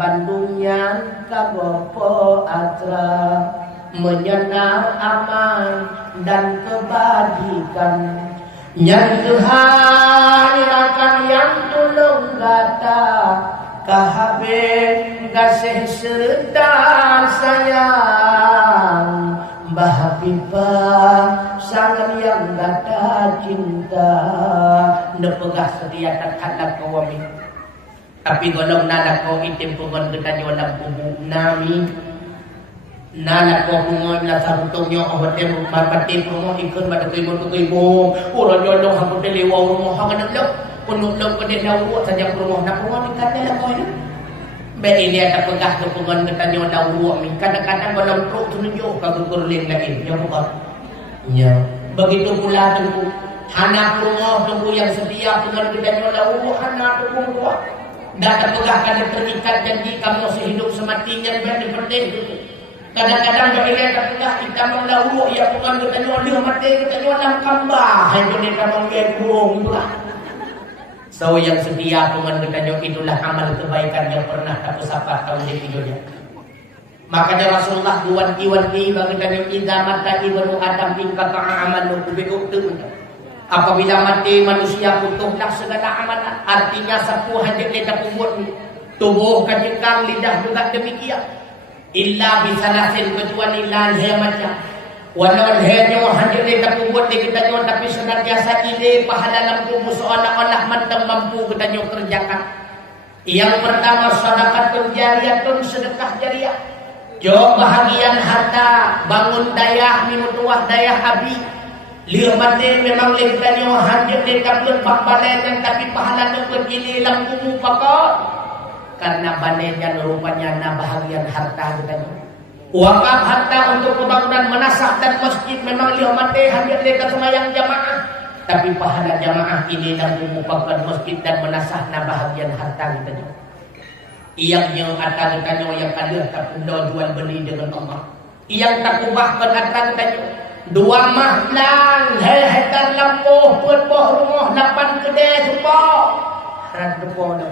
Bandungnya kabopo atra menyenang aman dan kebajikan. Yang Tuhan yang tolong kata kahabet gasih serta sayang, bahapipa sangat yang kata cinta nepegah sedia terhadap kawami. Tapi golong nada kau itim pungon kita nyolam kubu nami nana ko pungon la sarutongyo ahotem mapati pungon ikon madakimo tukimo uro jodo hapote liwa rumo hakanadlo punulog ko din dawo saja rumo na pungon ikatnya la ko ini be ini ada pegah ke pungon kita nyo dawo mi kadang-kadang golong pro tunjo kagukurling lagi ya bukan ya begitu pula tunggu hana pungon tunggu yang setia pungon kita nyo dawo hana tunggu dan terpegahkan terikat janji kamu sehidup sematinya berarti penting. Kadang-kadang bila terpegah kita melawu ya bukan kita nyolih mati kita nyolam kambah hai ini kamu ngegurung itulah. So yang setia dengan kita nyok itulah amal kebaikan yang pernah aku sapa tahun di videonya. Makanya Rasulullah diwanti-wanti bagi kita nyok idza mata ibnu adam in qata'a amalu bi'uqtum. Apabila mati manusia putuslah segala amalan. Artinya sapu hajat kita buat tubuh kejengkang lidah juga demikian. Illa bisalasin kecuali lalhe macam. Walau lalhe hajat kita buat di kita nyon tapi senantiasa ide pahala dalam tubuh seolah-olah mantap mampu kita nyon kerjakan. Yang pertama sedekah jariyatun, sedekah jariah. Jo bahagian harta bangun dayah minutuah dayah abi. Lihat mati memang lekanyo hajat dekat berbalik tapi pahala itu begini lam kumu pakot karena banenya rupanya na bahagian harta kita. Wakaf harta untuk pembangunan manasah dan masjid memang lihat mati hajat dekat semayang jamaah tapi pahala jamaah ini lam kumu pakot masjid dan manasah na bahagian harta kita. Yang kata kita yang kalah tak jual beli dengan Allah. Yang tak ubahkan akan tanya. 2 mahlang, hektar lampuh, pun rumah, 8 kedai supaya. Harap depo dah.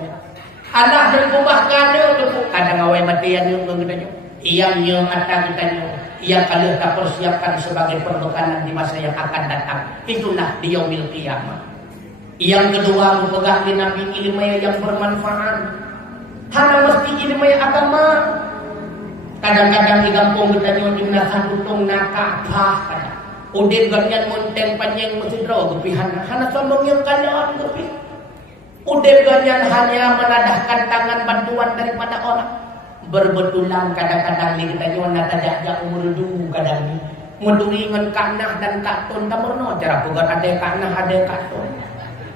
Anak dan ubahkan dia, kadang awal mati yang dia tanya. Yang akan tanya. Yang kalau tak persiapkan sebagai perbekalan di masa yang akan datang. Itulah di yaumil qiyamah. Yang kedua, berpegang di Nabi ilmu yang bermanfaat. Hanya mesti ilmu agama. Kadang-kadang di kampung kita nyuncung tutung nakapah kadang. Udin ganyan munteng panjang mesidro gepihan. Hanya sombong yang kalian gepi. Udin ganyan hanya menadahkan tangan bantuan daripada orang. Berbetulan kadang-kadang ni kita nyuan tajak umur dulu kadang ni. Menduringan kanah dan katun tamurno cara pegat ada kanah ada katun.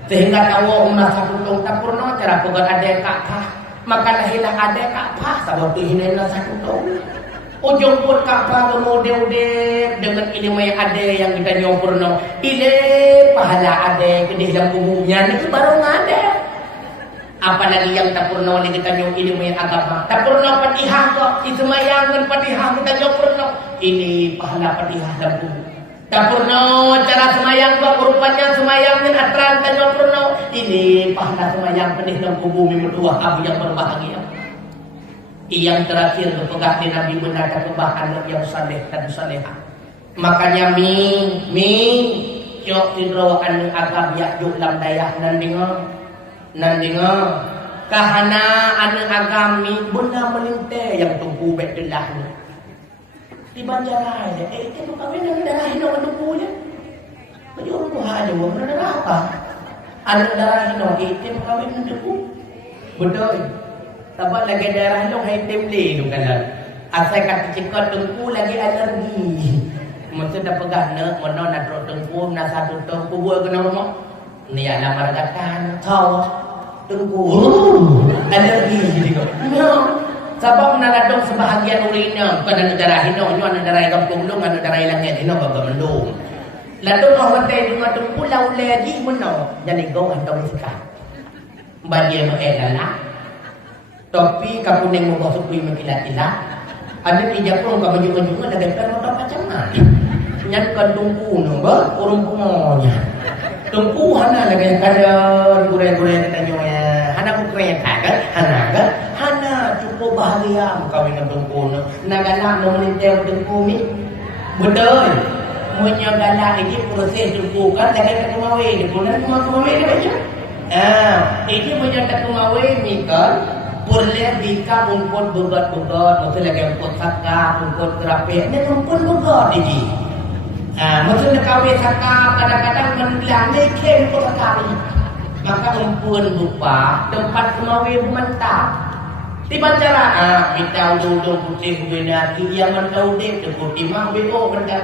Sehingga tahu umrah tutung tamurno cara pegat ada kapah. Maka lahirlah ada kapah sebab tu hinailah satu tahun. Ujung pun kapah kemudian dengan ilmu yang ada yang kita nyopurno. Ile pahala ada kedih dalam umumnya itu baru ada. Apalagi yang tak purno oleh kita nyop ilmu yang agama. Tak purno patihah kok. Isemayangan patihah kita nyopurno. Ini pahala patihah dalam umum. Tak purno cara semayang kok rupanya semayang dengan atran kita nyopurno. Ini pahala semayang pedih dalam bumi berdua abu yang berbahagia. Yang terakhir berpegang di Nabi benar dan anak yang saleh dan salehah. Makanya yuk tidro anu agam yak juk lam dayah nan dengar kahana anu agam mi benar melinte yang tumpu bek delah ni. Di Banjarai itu kami nak darah hidup tumpu je. Menjurut Tuhan aja mana darah apa? Anak darah hidup itu kami nak tumpu. Betul. Sebab lagi darah hidup hai temple tu kan. Asal kata cekot tumpu lagi alergi. Mesti dah pegang nak mana nak teruk tumpu nak satu tumpu buat kena rumah. Ni ada maradakan tahu tumpu alergi jadi kau. Sebab menaladong sebahagian urina bukan ada darah hino nyo ada darah kampung dong ada darah langit hino bapa mendung. Ladong orang teh dengan tumpu lau lagi meno jadi kau atau sikap. Banjir mengelah. Tapi kapuning mo basukui makila-kila. Ada tiga pun ka maju-maju ada kan macam mana. Nyan kan tumpu no ba urung kumonya. Tumpu hana lagi kada gure-gure kita nyo ya. Hana ko kaya kan? Hana cukup bahagia kawin ng tumpu no. Nagala no melintel tumpu mi. Betul. Munya gala ini proses tumpu kan lagi ka tumawi. Di punan tumawi ni baca. Ini munya tak tumawi mi kan. Boleh bika umpun begot-begot, maksudnya lagi umpun saka, umpun terapi, ini umpun begot ini. Maksudnya kawin saka kadang-kadang menbilang ni kem umpun saka ni. Maka umpun lupa tempat kemawin mentah. Tiba cara, kita udah putih benar, dia mentau dek, putih mah bego mentah.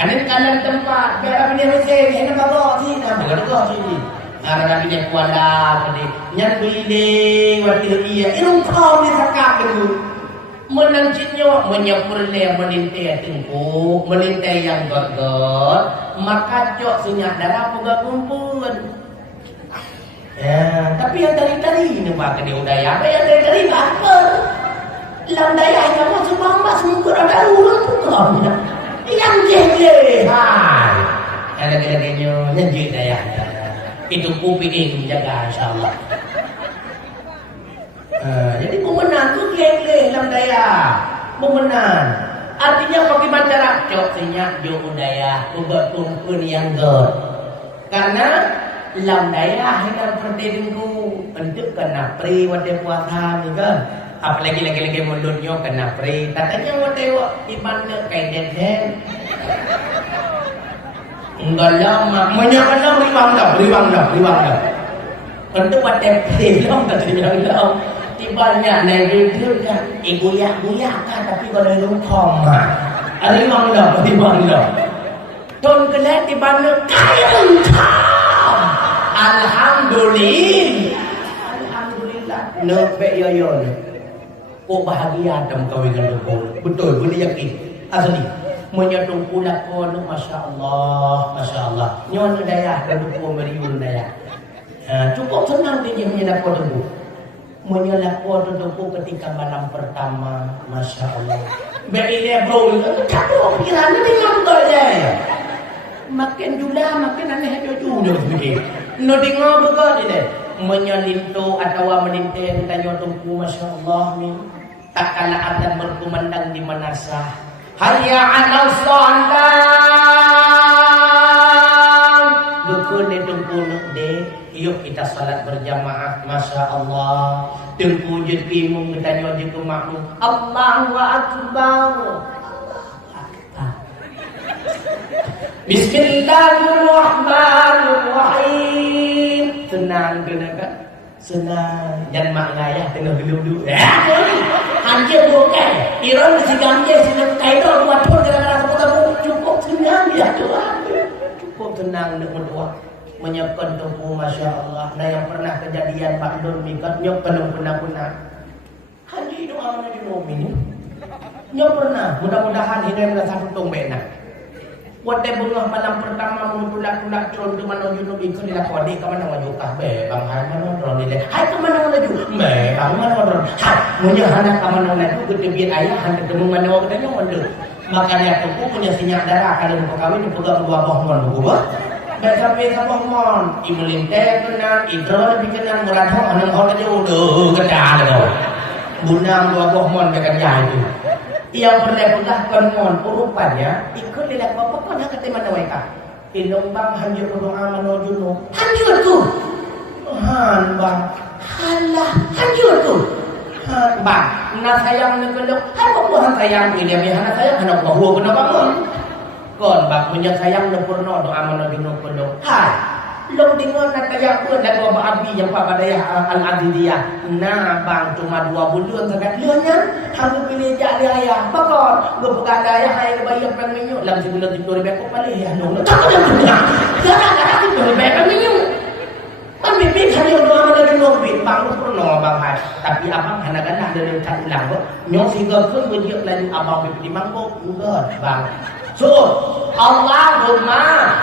Anin kanan tempat, biar apa dia mesti, ini bawa sini, bawa sini. Karena dia kuala tadi nyan bile waktu dia irung kau ni sakap dulu menancitnya menyapurle melintai tengku melintai yang gorgot maka cok sinyak darah puga kumpul ya tapi yang tadi ni pak dia udaya apa yang tadi apa lam daya kamu semua mas mungkin ada urang pun yang jeje hai ada lagi-laginya nyanyi daya itu kuping menjaga insyaAllah. Jadi pemenang tu kele dalam daya. Pemenang. Artinya bagaimana cara? Cok senyak jo udaya. Ubat tumpun yang god. Karena dalam daya hingga pertedengku. Untuk kena pri wate puasa ni kan. Apalagi lagi-lagi mulutnya kena pri. Tatanya wate ibanda kain den. Enggak lama, menyakana beriwang dah. Untuk wadah film tadi yang dah, tibanya lagi dia kan, goyak kan, tapi kalau lungkong beriwang dah. Ton kelet tibanya kaya lungkong. Alhamdulillah. Nebek yoyon. Oh bahagia dalam kawinan lungkong. Betul, boleh yakin. Asli. Menyadung pula kono Masya Allah nyon daya dan buku meriun daya cukup senang dia menyadap tunggu menyadap tunggu ketika malam pertama Masya Allah Begitu bro, tak bro pikiran ni dengan betul je. Makin jula, makin aneh jujur begitu. No dengar betul dia. Menyelintu atau melintir kita nyotongku, masya Allah ni. Tak kala akan berkumandang di manasah. Hayya 'alal shalah. Dukun tunggu de. Yuk kita salat berjamaah, masya Allah. Tunggu je bingung kita nyuji ke makmum. Allahu Akbar. Bismillahirrahmanirrahim. Senang kena kan? Senang. Jangan mak ngayah tengah geluduk. Hancur bukan. Iran mesti gambar sini kaitan buat pun kadang-kadang kamu cukup senang ya Tuhan. Cukup tenang dengan doa. Menyiapkan tunggu, masya Allah. Nah yang pernah kejadian Pak Dun mikat nyok penuh pernah haji doa mana di mobil nyok pernah. Mudah-mudahan ini adalah satu tombek nak. Wadai bunga malam pertama mengulak-ulak con tu mana junub ikut di lakodi ke mana wajukah be bang hai mana orang ni hai ke mana waju be bang mana orang hai munya anak ke mana waju ketebian ayah hendak temu mana orang katanya wadu makanya aku punya sinyak darah kalau mau kawin pegang dua bohmon buku dan sampai sama mon, imelinte kenal, idrol dikenal murah orang orang aja udah kerja tu. Bunang dua bohmon dekat jaya itu. Yang berlebihan kon rupanya ikut lihat apa pun yang kata mana mereka. Ilombang hancur berdoa menuju hancur tu. Han bang, halah hancur tu. Han bang, nak sayang nak kelok, hai bukan sayang ini dia hana sayang hana bahu kena bangun. Kon bak punya sayang no purno doa menuju no purno. Hai, lo dengar nak kayak pun dan dua abi yang pak badaya al-adidiyah. Nah bang cuma 2 bulan sangat lianya. Hamu pilih jak dia ayah. Bakon, gue pegang ayah hai bayi yang minyak. Lam sebulan 7 ribu aku paling ya no. Tak ada punya. Jangan 7 ribu minyak. Ambil bit hari doa menuju no bit bang no purno bang hai. Tapi abang kadang-kadang ada yang tak ulang kok. Nyok singgah pun berjek lagi abang di mangkok enggak bang. So, Allahumma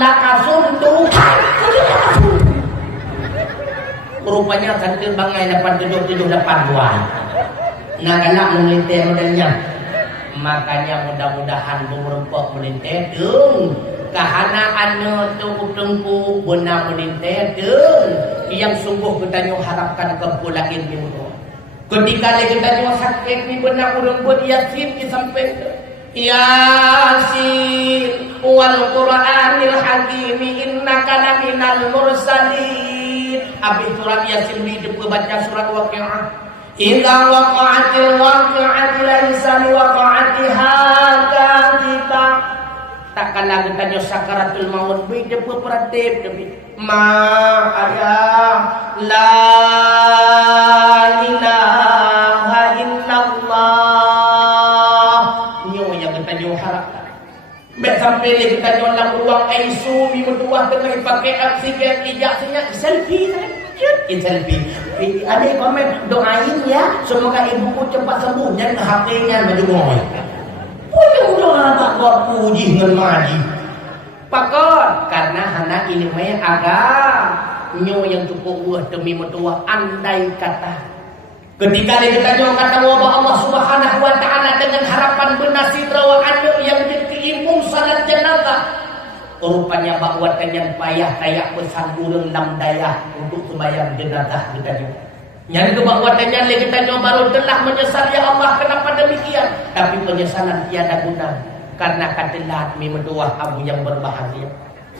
lakasumtu. Rupanya kantin bangai 878 buah. Nah, galak melintir modelnya. Makanya mudah-mudahan berempok melintir dong. Kahanaan tunggu benar melintir dong. Yang sungguh kita harapkan kepulauan ini. Ketika kita sakit ni benar urang yasin sampai Yasin wal Qur'anil Hakim innaka laminal mursalin. Habis surat Yasin baca surat Waqiah. Idza waqa'atil waqi'atu laysa liwaqa'atiha kadhiba. Tak kala kita sakaratul maut bida peratip tapi ma ada la ilaha illallah. Baik sampai ni kita dalam ruang ICU berdua tengah pakai oksigen ijazahnya selfie selfie. Ada komen doain ya semoga ibuku cepat sembuh dan HP-nya menjengoi. Udah tak buat puji dengan maji. Pakon karena anak ini main agak nyo yang cukup buah demi mertua andai kata. Ketika kita kata wabah Allah Subhanahu wa taala dengan harapan bernasib rawa anak yang diimung salat jenazah. Rupanya bahwa kenyan payah kayak pesan urang lam daya untuk sembahyang jenazah kita juga. Yang kebawatannya kita baru telah menyesal ya Allah kenapa demikian. Tapi penyesalan tiada guna karena katelat memdoa abu yang berbahagia.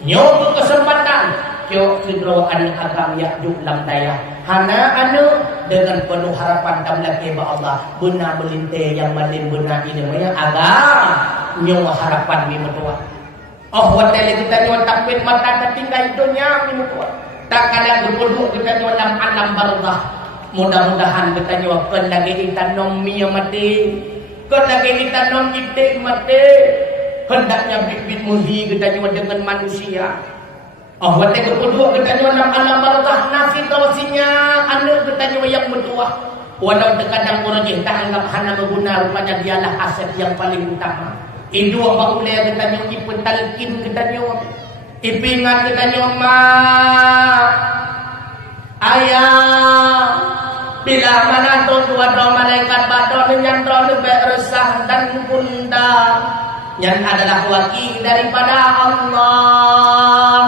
Nyoba kesempatan kyo sidro anak agam ya juk lam daya. Hana anu dengan penuh harapan tamlaki ba Allah benar melinte yang malin benar ini maya agam nyoba harapan mi mendoa. Oh watele kita nyoba tapit mata tertinggal dunia mi mendoa. Tak kala berbodoh kita nyoba dalam alam barzah. Mudah-mudahan kita nyoba lagi kita nom mi mati. Kon lagi kita nom itik mati. Hendaknya bibit muhi kita nyoba dengan manusia. Oh, waktu kedua kita dalam alam barzah nasi tawasinya anda kita yang berdoa. Walau terkadang orang tak anggap hana berguna rupanya dialah aset yang paling utama. Itu apa boleh kita nyoba pentalkin kita nyoba. Ipingan kita nyoba. Ayah Bila mana dua malaikat badon yang resah dan gundah, yang adalah wakil daripada Allah.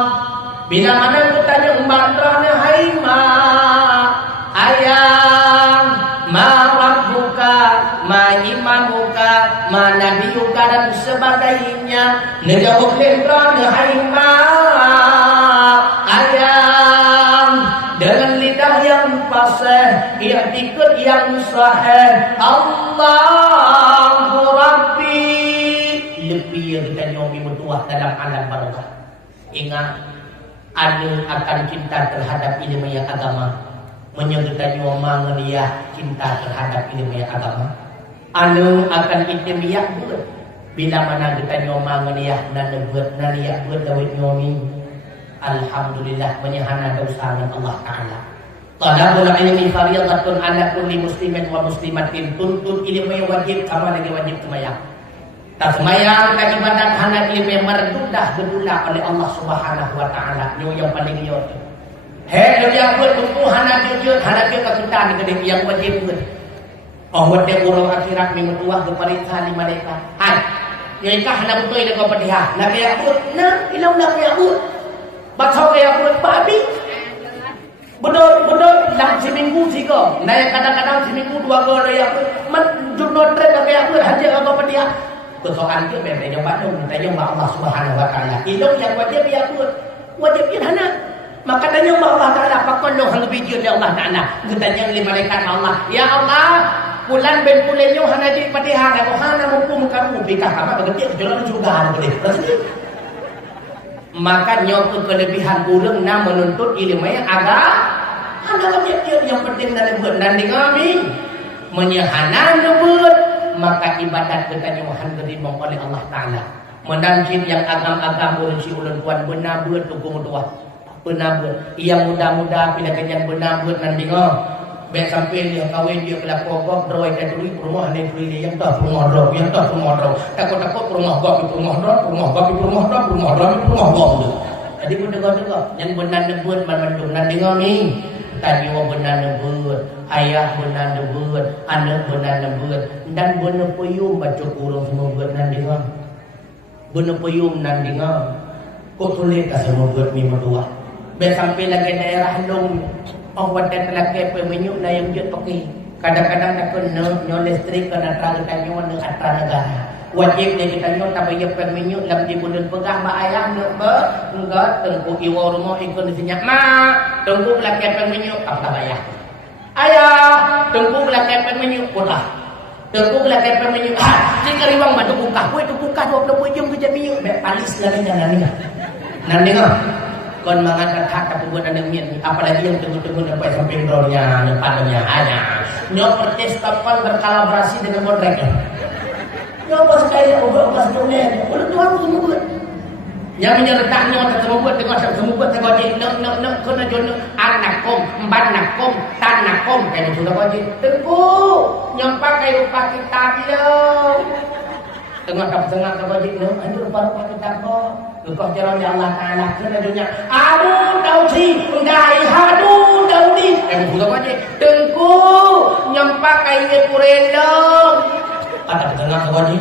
Bila mana kita nyumbang hai ma ayam ma rabbuka ma imamuka ma nabiyuka dan sebagainya, ngejawab lentran hai ma ayam dengan lidah yang fasih, i'tikad yang sahih, Allahu Rabbi. Lebih yang kita nyomi bertuah dalam alam barokah. Ingat, ada akan cinta terhadap ilmu yang agama, menyertai nyoma ngeliah cinta terhadap ilmu yang agama. Anu akan itimiah buat bila mana kita nyoma ngeliah dan buat naliah buat dawit nyomi. Alhamdulillah menyahana dosa dengan Allah Ta'ala. Talabul ilmi fardhatun ala kulli muslimin wa muslimatin. Tuntut ilmu yang wajib sama lagi wajib semayang. Tak semayang dan ibadat hanya ilmu yang merdudah gedula oleh Allah Subhanahu wa Ta'ala. Yang paling yot. Hei yang buat tubuh hanya jujur hanya kita kita ni yang wajib buat. Oh wajib urang akhirat minggu tua keperintah lima mereka. Hai, yang ikah hanya betul dengan kepedihan. Nak kaya buat, nah ilau nak kaya buat. Baca kaya buat babi. Benar dalam seminggu tiga. Naik kadang-kadang seminggu dua kali ya. Menjurnal trend kaya buat haji apa dia. Persoalan dia memang yang baru tanya Allah Subhanahu wa Ta'ala. Ilmu yang wajib ya buat. Wajib dia hana. Maka tanya Allah Ta'ala pakon lo hang video dia Allah Ta'ala. Ketanya lima malaikat Allah. Ya Allah, bulan ben bulannya hana jadi patihan aku hana mampu kamu bikah apa begitu jalan juga boleh. Maka nyokot kelebihan urang na menuntut ilmu yang agak adalah yang penting dalam buat nanti kami menyehanan buat maka ibadat kita nyohan diterima oleh Allah Ta'ala. Menanjim yang agam-agam urang si ulun tuan benar buat tukung tua benar buat yang muda-muda bila kenyan benar buat nanti baik sampai dia kawin dia kelak pokok berwai dan tuli rumah ni tuli yang tak rumah roh yang tak rumah roh takut rumah gua rumah roh jadi pun dengar yang benar nebut mandung nanti kami tadi wa benar nebut ayah benar nebut anak benar nebut dan benar puyum baca kurung semua buat nanti kami benar puyum nanti kami kok sulit tak semua buat mimpi tua baik sampai lagi daerah dong. Oh wadah telaki pemenyuk na yang dia pakai. Kadang-kadang nak kena listrik kena terang kanyo na atra negara. Wajib dia kita nyo tapi dia pemenyuk lam di bulan pegah ba ayah nak ba enggak tengku iwa rumah ikon disenyak mak tengku belaki pemenyuk apa bayar. Ayah tengku belaki pemenyuk pula. Tengku belaki pemenyuk. Ni kariwang madu buka. Woi tu buka 20 jam kerja minyak. Mek palis lagi jalan ni. Nanti ngah. Kon mengangkat hak kebubuhan dan mian apalagi yang tunggu-tunggu sampai samping drone-nya depannya hanya nyok pertestapkan berkolaborasi dengan modrek nyok pas kayak obat dunia udah tuan semua buat yang menyertanya otak semua buat dengan semua buat terwajib nak kena jono anakom mbanakom tanakom kayak sudah wajib tengku yang pakai rupa kita bilang tengah wajib anjur rupa kita kok Kau jalan yang Allah Ta'ala kena dunia. Aduh tau si Undai aduh tau di sudah aja tengku nyempak kayak kurelong kata tengah wajib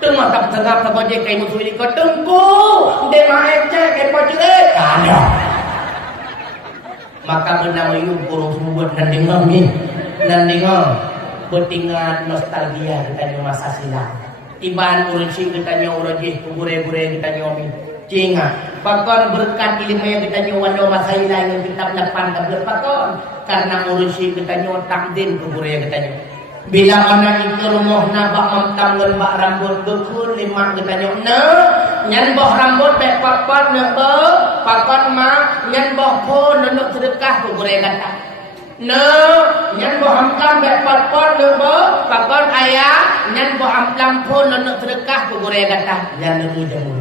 tengah tak tengah wajib kayak musuh ini kau tengku dia main cek kayak wajib ada maka benda mayung kurung semua dan dengar bertinggal nostalgia kita di masa silam Iban urusi kita nyorojih kubure-bure kita nyomi. Cinga, pakon berkat ilmu yang kita nyowan masa hilang yang kita lepan kabel pakon karena urusi kita nyo takdin kubure yang kita nyo. Bila mana itu rumah nabak mamtam lembak rambut gekun lima kita nyo nyan boh rambut bek pakon nebo pakon ma nyan boh pun nunuk sedekah kubure kata. Nyan boh amkam bek pakon nebo pakon ayah nyan boh amkam pun nunuk sedekah kubure kata. Jangan nemu jamu.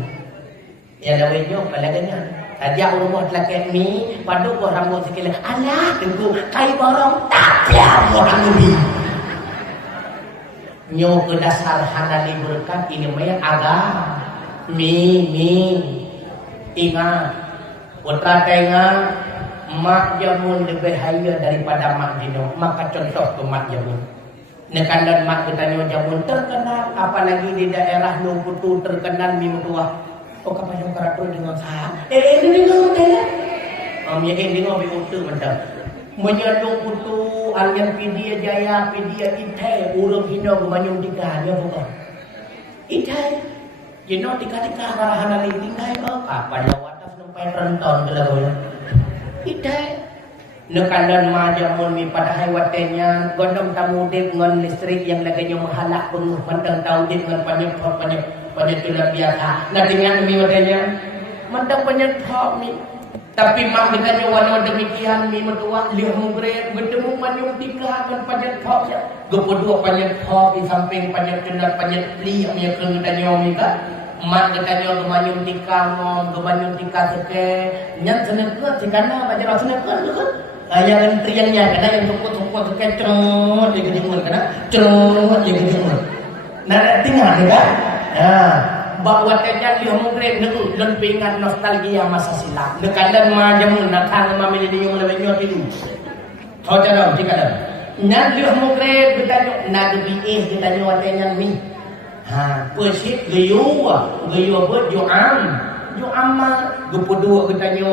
Ya lawenya palaganya. Ajak rumah telakek mi padu boh rambut sekali. Alah tengku kai borong tak ya orang lebih. Nyo ke dasar hanali berkat ini maya agak mi ingat putra tenga mak jamun lebih haya daripada mak dino. Maka contoh ke mak jamun. Nekalan mak bertanya jamun terkenal, apalagi di daerah Lumputu terkenal mi mertua. Oh kapal yang keratur dengan sah. Ini dengan hotel. Ya dengan biutu macam. Menyandung Lumputu, alian Pidia Jaya, Pidia Itai, urang hina gemanyung tiga nya bukan. Itai. Jino tiga-tiga marahan ali tinggai apa? Pada watas sampai renton belagonya. Itai. Nekalan majamun mi pada haywatenya gondong tamu dek ngon listrik yang laganya menghalak penuh mandang tahu dek ngon banyak tulah biasa ngatingan mi watenya mandang banyak thok mi tapi mak ditanya wano demikian mi mertua lihat mugre bertemu manyung tiga kan banyak thok ya gepodua banyak thok di samping banyak tulah banyak li yang mi keng tanya mi ka mak ditanya gemanyung tiga ngom gemanyung tiga seke nyan senekut sikana banyak senekut kan yang triangnya kena yang tungkut ke cerut dia kejemur kena cerut dia kejemur nah tinggal kan bawa tanya lihat mungkin negu dan pengen nostalgia masa silam nekalan majamun nakang mamili dia yang lebih nyot itu tahu cara jika ada nak lihat mungkin bertanya nak lebih bertanya watenya mi persit gayu buat juam mah gepodua bertanya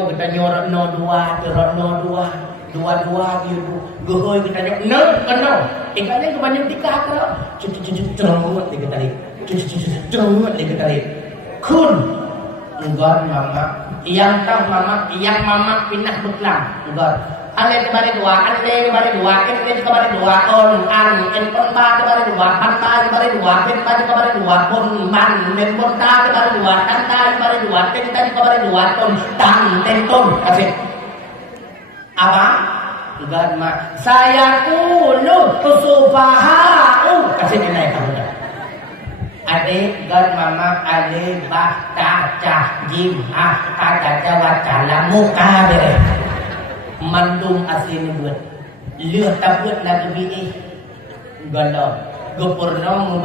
no dua dua dia gohoi kita tanya no kenal ikatnya kebanyakan tiga kalau cerut dia kata cerut dia kata kun enggak mama yang mama pindah beklang enggak ale kemarin dua kemarin dua on ba kemarin dua panta kemarin dua penta kemarin dua pon man menbonta kemarin dua tanta kemarin dua tenta kemarin dua ton tenton kasih apa? Enggak mak. Saya kuno tusubahau. Kasih nilai kamu dah. Adik, enggak mama, adik, bah, cacah, jim, caca, wacala, muka bere. Mandung asin buat. Lihat tabut lagi bini. Galau. Gopurno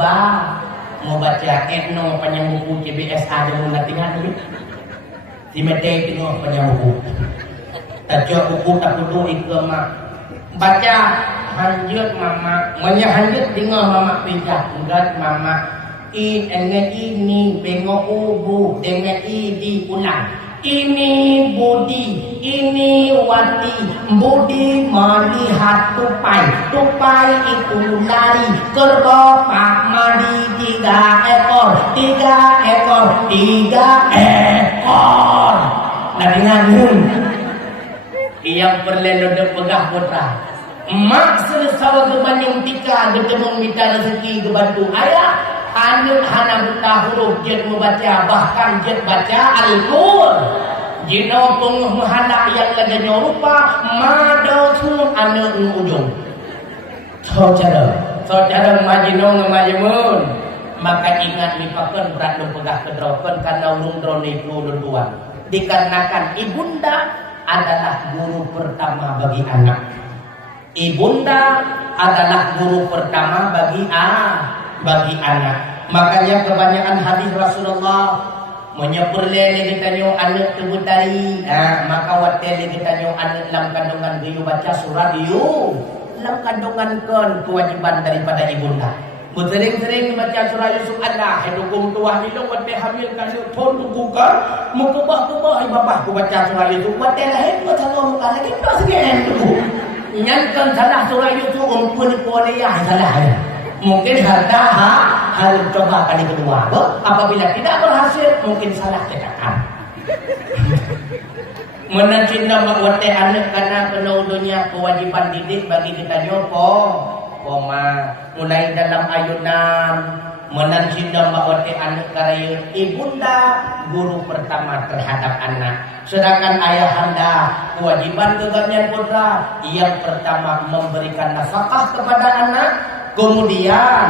mau baca etno panjang buku CBS ada mau latihan ni. Di mete tengok panjang buku. Tajak buku tak kudu ikut mak baca hanjut mama menyahanjut dengar mama pijak enggak mama ini bengok ubu dengan di ulang ini budi ini wati budi melihat tupai itu lari kerbau pak madi tiga ekor nah dengan yang perlelo de pegah putra mak selesai gemanyung tika bertemu minta rezeki kebantu ayah anu hana buta huruf jet membaca bahkan jet baca Al-Qur'an jino penguh mehana yang laganya rupa madau sun anu ujung saudara majino ngemajemun maka ingat mipakan berat pegah kedrokan karena urung drone dua dikarenakan ibunda adalah guru pertama bagi anak. Ibunda adalah guru pertama bagi anak. Makanya kebanyakan hadis Rasulullah menyepurle kita nyo anak tebutari. Maka watele kita nyo anak dalam kandungan biu baca surah biu. Dalam kandungan kon kewajiban daripada ibunda. Sering-sering baca surah Yusuf Allah hukum tuah ilung wate hamil kan pun buka mukubah ibabah ku baca surah Yusuf wate lahir ku tanggung muka lagi tak sekian tu nyankan salah surah Yusuf pun ya salah mungkin harta hal coba kali kedua apabila tidak berhasil mungkin salah cetakan menancinta wate anak karena penuh dunia kewajiban didik bagi kita nyopo mulai dalam ayunan menancinta wate anak karya ibunda guru pertama terhadap anak sedangkan ayahanda kewajiban kegantian putra yang pertama memberikan nafkah kepada anak kemudian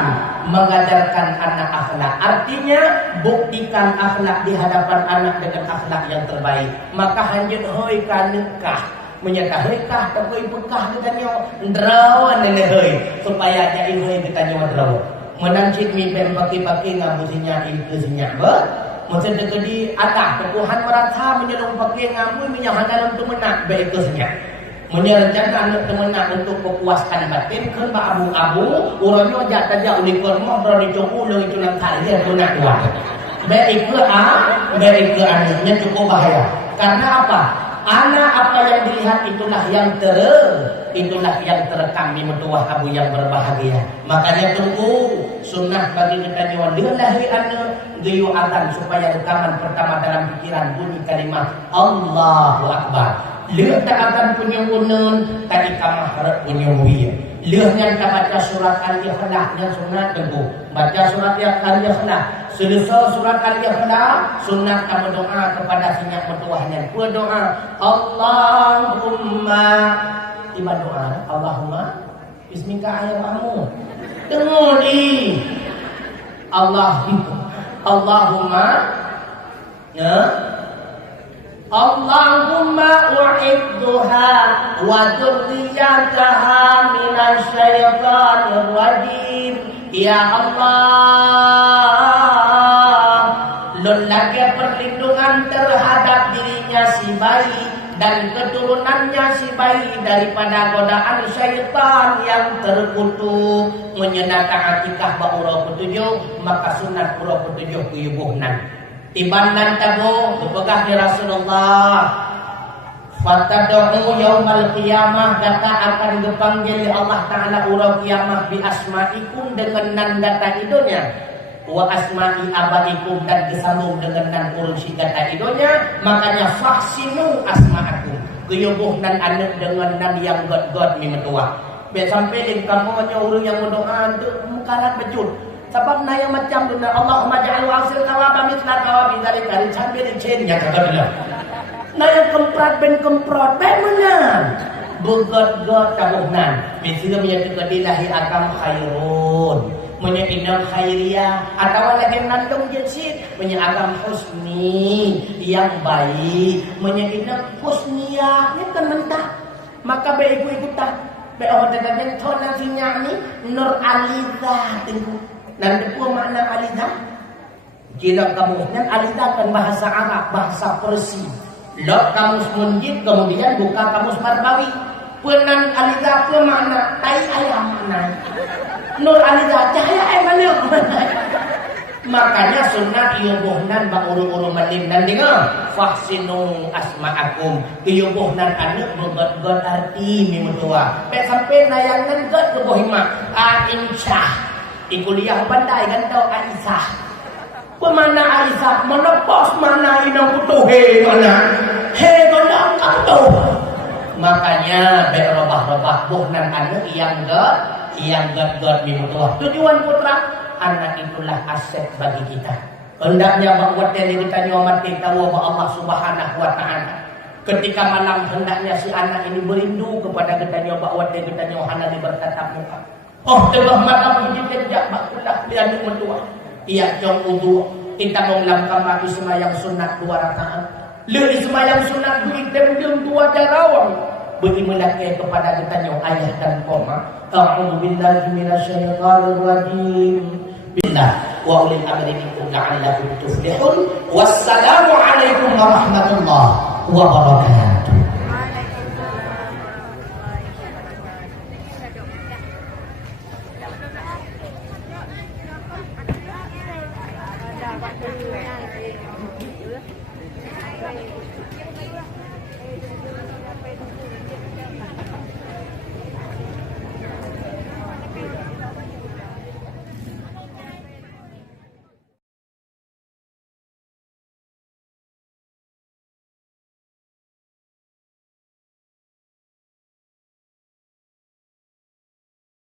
mengajarkan anak akhlak artinya buktikan akhlak di hadapan anak dengan akhlak yang terbaik maka hanjut hoi kanikah menyatakan tapi bekah kita nyo drawan nene heuy supaya jadi heuy kita nyo draw menancit mi pem paki-paki ngabusinya itu sinya be Macam terjadi anak Tuhan merasa menyelong pakai ngamui minyak dalam temenak baiknya. Menyerencana anak temenak untuk memuaskan batin kan abu-abu orangnya jatuh jauh di kormo berani jauh lagi tulang kali dia temenak dua. Baik ke anaknya cukup bahaya. Karena apa? Anak apa yang dilihat itulah yang terekam di mertua abu yang berbahagia. Makanya tunggu sunnah bagi kita nyawa lillahi anak geyu adzan supaya rekaman pertama dalam pikiran bunyi kalimat Allahu Akbar. Lihat tak akan punya unun tadi kamah harap punya wiyah. Lihat yang tak baca surat Al-Ikhlas yang sunat tunggu. Baca surat Al-Ikhlas. Selesai surat Al-Ikhlas, sunat kamu doa kepada sinyak mertuahnya. Berdoa Allahumma tiba doa Allahumma bismika ayyamu. Dengar ni Allahumma ya Allahumma u'idduha wa dzurriyyataha minasyaitonir rajim. Ya Allah, lagi perlindungan terhadap dirinya si bayi dan keturunannya si bayi daripada godaan syaitan yang terkutuk. Menyenangkan akikah ba'urah ketujuh, maka sunat urah ketujuh kuyubuhnan tibanan tago berpegah di Rasulullah. Fatad'u yaumal qiyamah, data akan dipanggil Allah Ta'ala urau kiamah bi asma'ikum dengan nan data idonya wa asma'i abaikum dan disambung dengan nan urusi data idonya. Makanya faksinu asma'akum kuyubuh nan anak dengan nan yang god-god mi mentua. Biar sampai di kamu hanya urus yang berdoa itu mukarat bejut. Sebab na yang macam tu Allahumma ja'al wasil tawaba mitla tawabi zalika sampai di cennya kata dia. Na yang kemprat ben kemprot ben menang. Begot-got tabuhnan. Misalnya menyatakan dilahi agam khairun. Menyatakan khairiyah atau lagi nandung jesit menyatakan husni yang baik. Menyatakan husniyah ni kan mentah. Maka baik ikut tak. Baik orang yang thon nasinya ni Nur Aliza tengku. Nanti pun makna Aliza. Jika kamu dan Aliza kan bahasa Arab, bahasa Persia. Lot kamus munjid kemudian buka kamus Marbawi. Penan Aliza pun makna tai ayam makna. Nur Aliza cahaya ayam mana? Makanya sunat iyubuhnan ba'uru-uru malim dan dengar faksinu asma'akum iyubuhnan anak begot-got arti mimutua sampai nayangan got kebohimah Aisyah ikuliah bandai kan tau Aisyah pemana Aisyah mana bos mana inang kutuhe mana godang kamu. Makanya berobah-robah buhnan anak yang got mimutua. Tujuan putra anak itulah aset bagi kita. Hendaknya bahwa kita nyaman kita bahwa Allah Subhanahu wa Ta'ala. Ketika malam hendaknya si anak ini berindu kepada kita bahwa kita nyaman di bertatap muka. Oh, tengah malam ini kejap bakulah lihat mentua. Ia jong wudu kita mengulang kamar ismayang sunat 2 rakaat. Le ismayang sunat duitem jeung 2 jarawang. Beri melaki kepada kita ayah dan koma. A'udzu billahi minasyaitonir rajim. Billah wa ulil amri minkum la'allakum tuflihun. Wassalamu alaikum warahmatullahi wabarakatuh.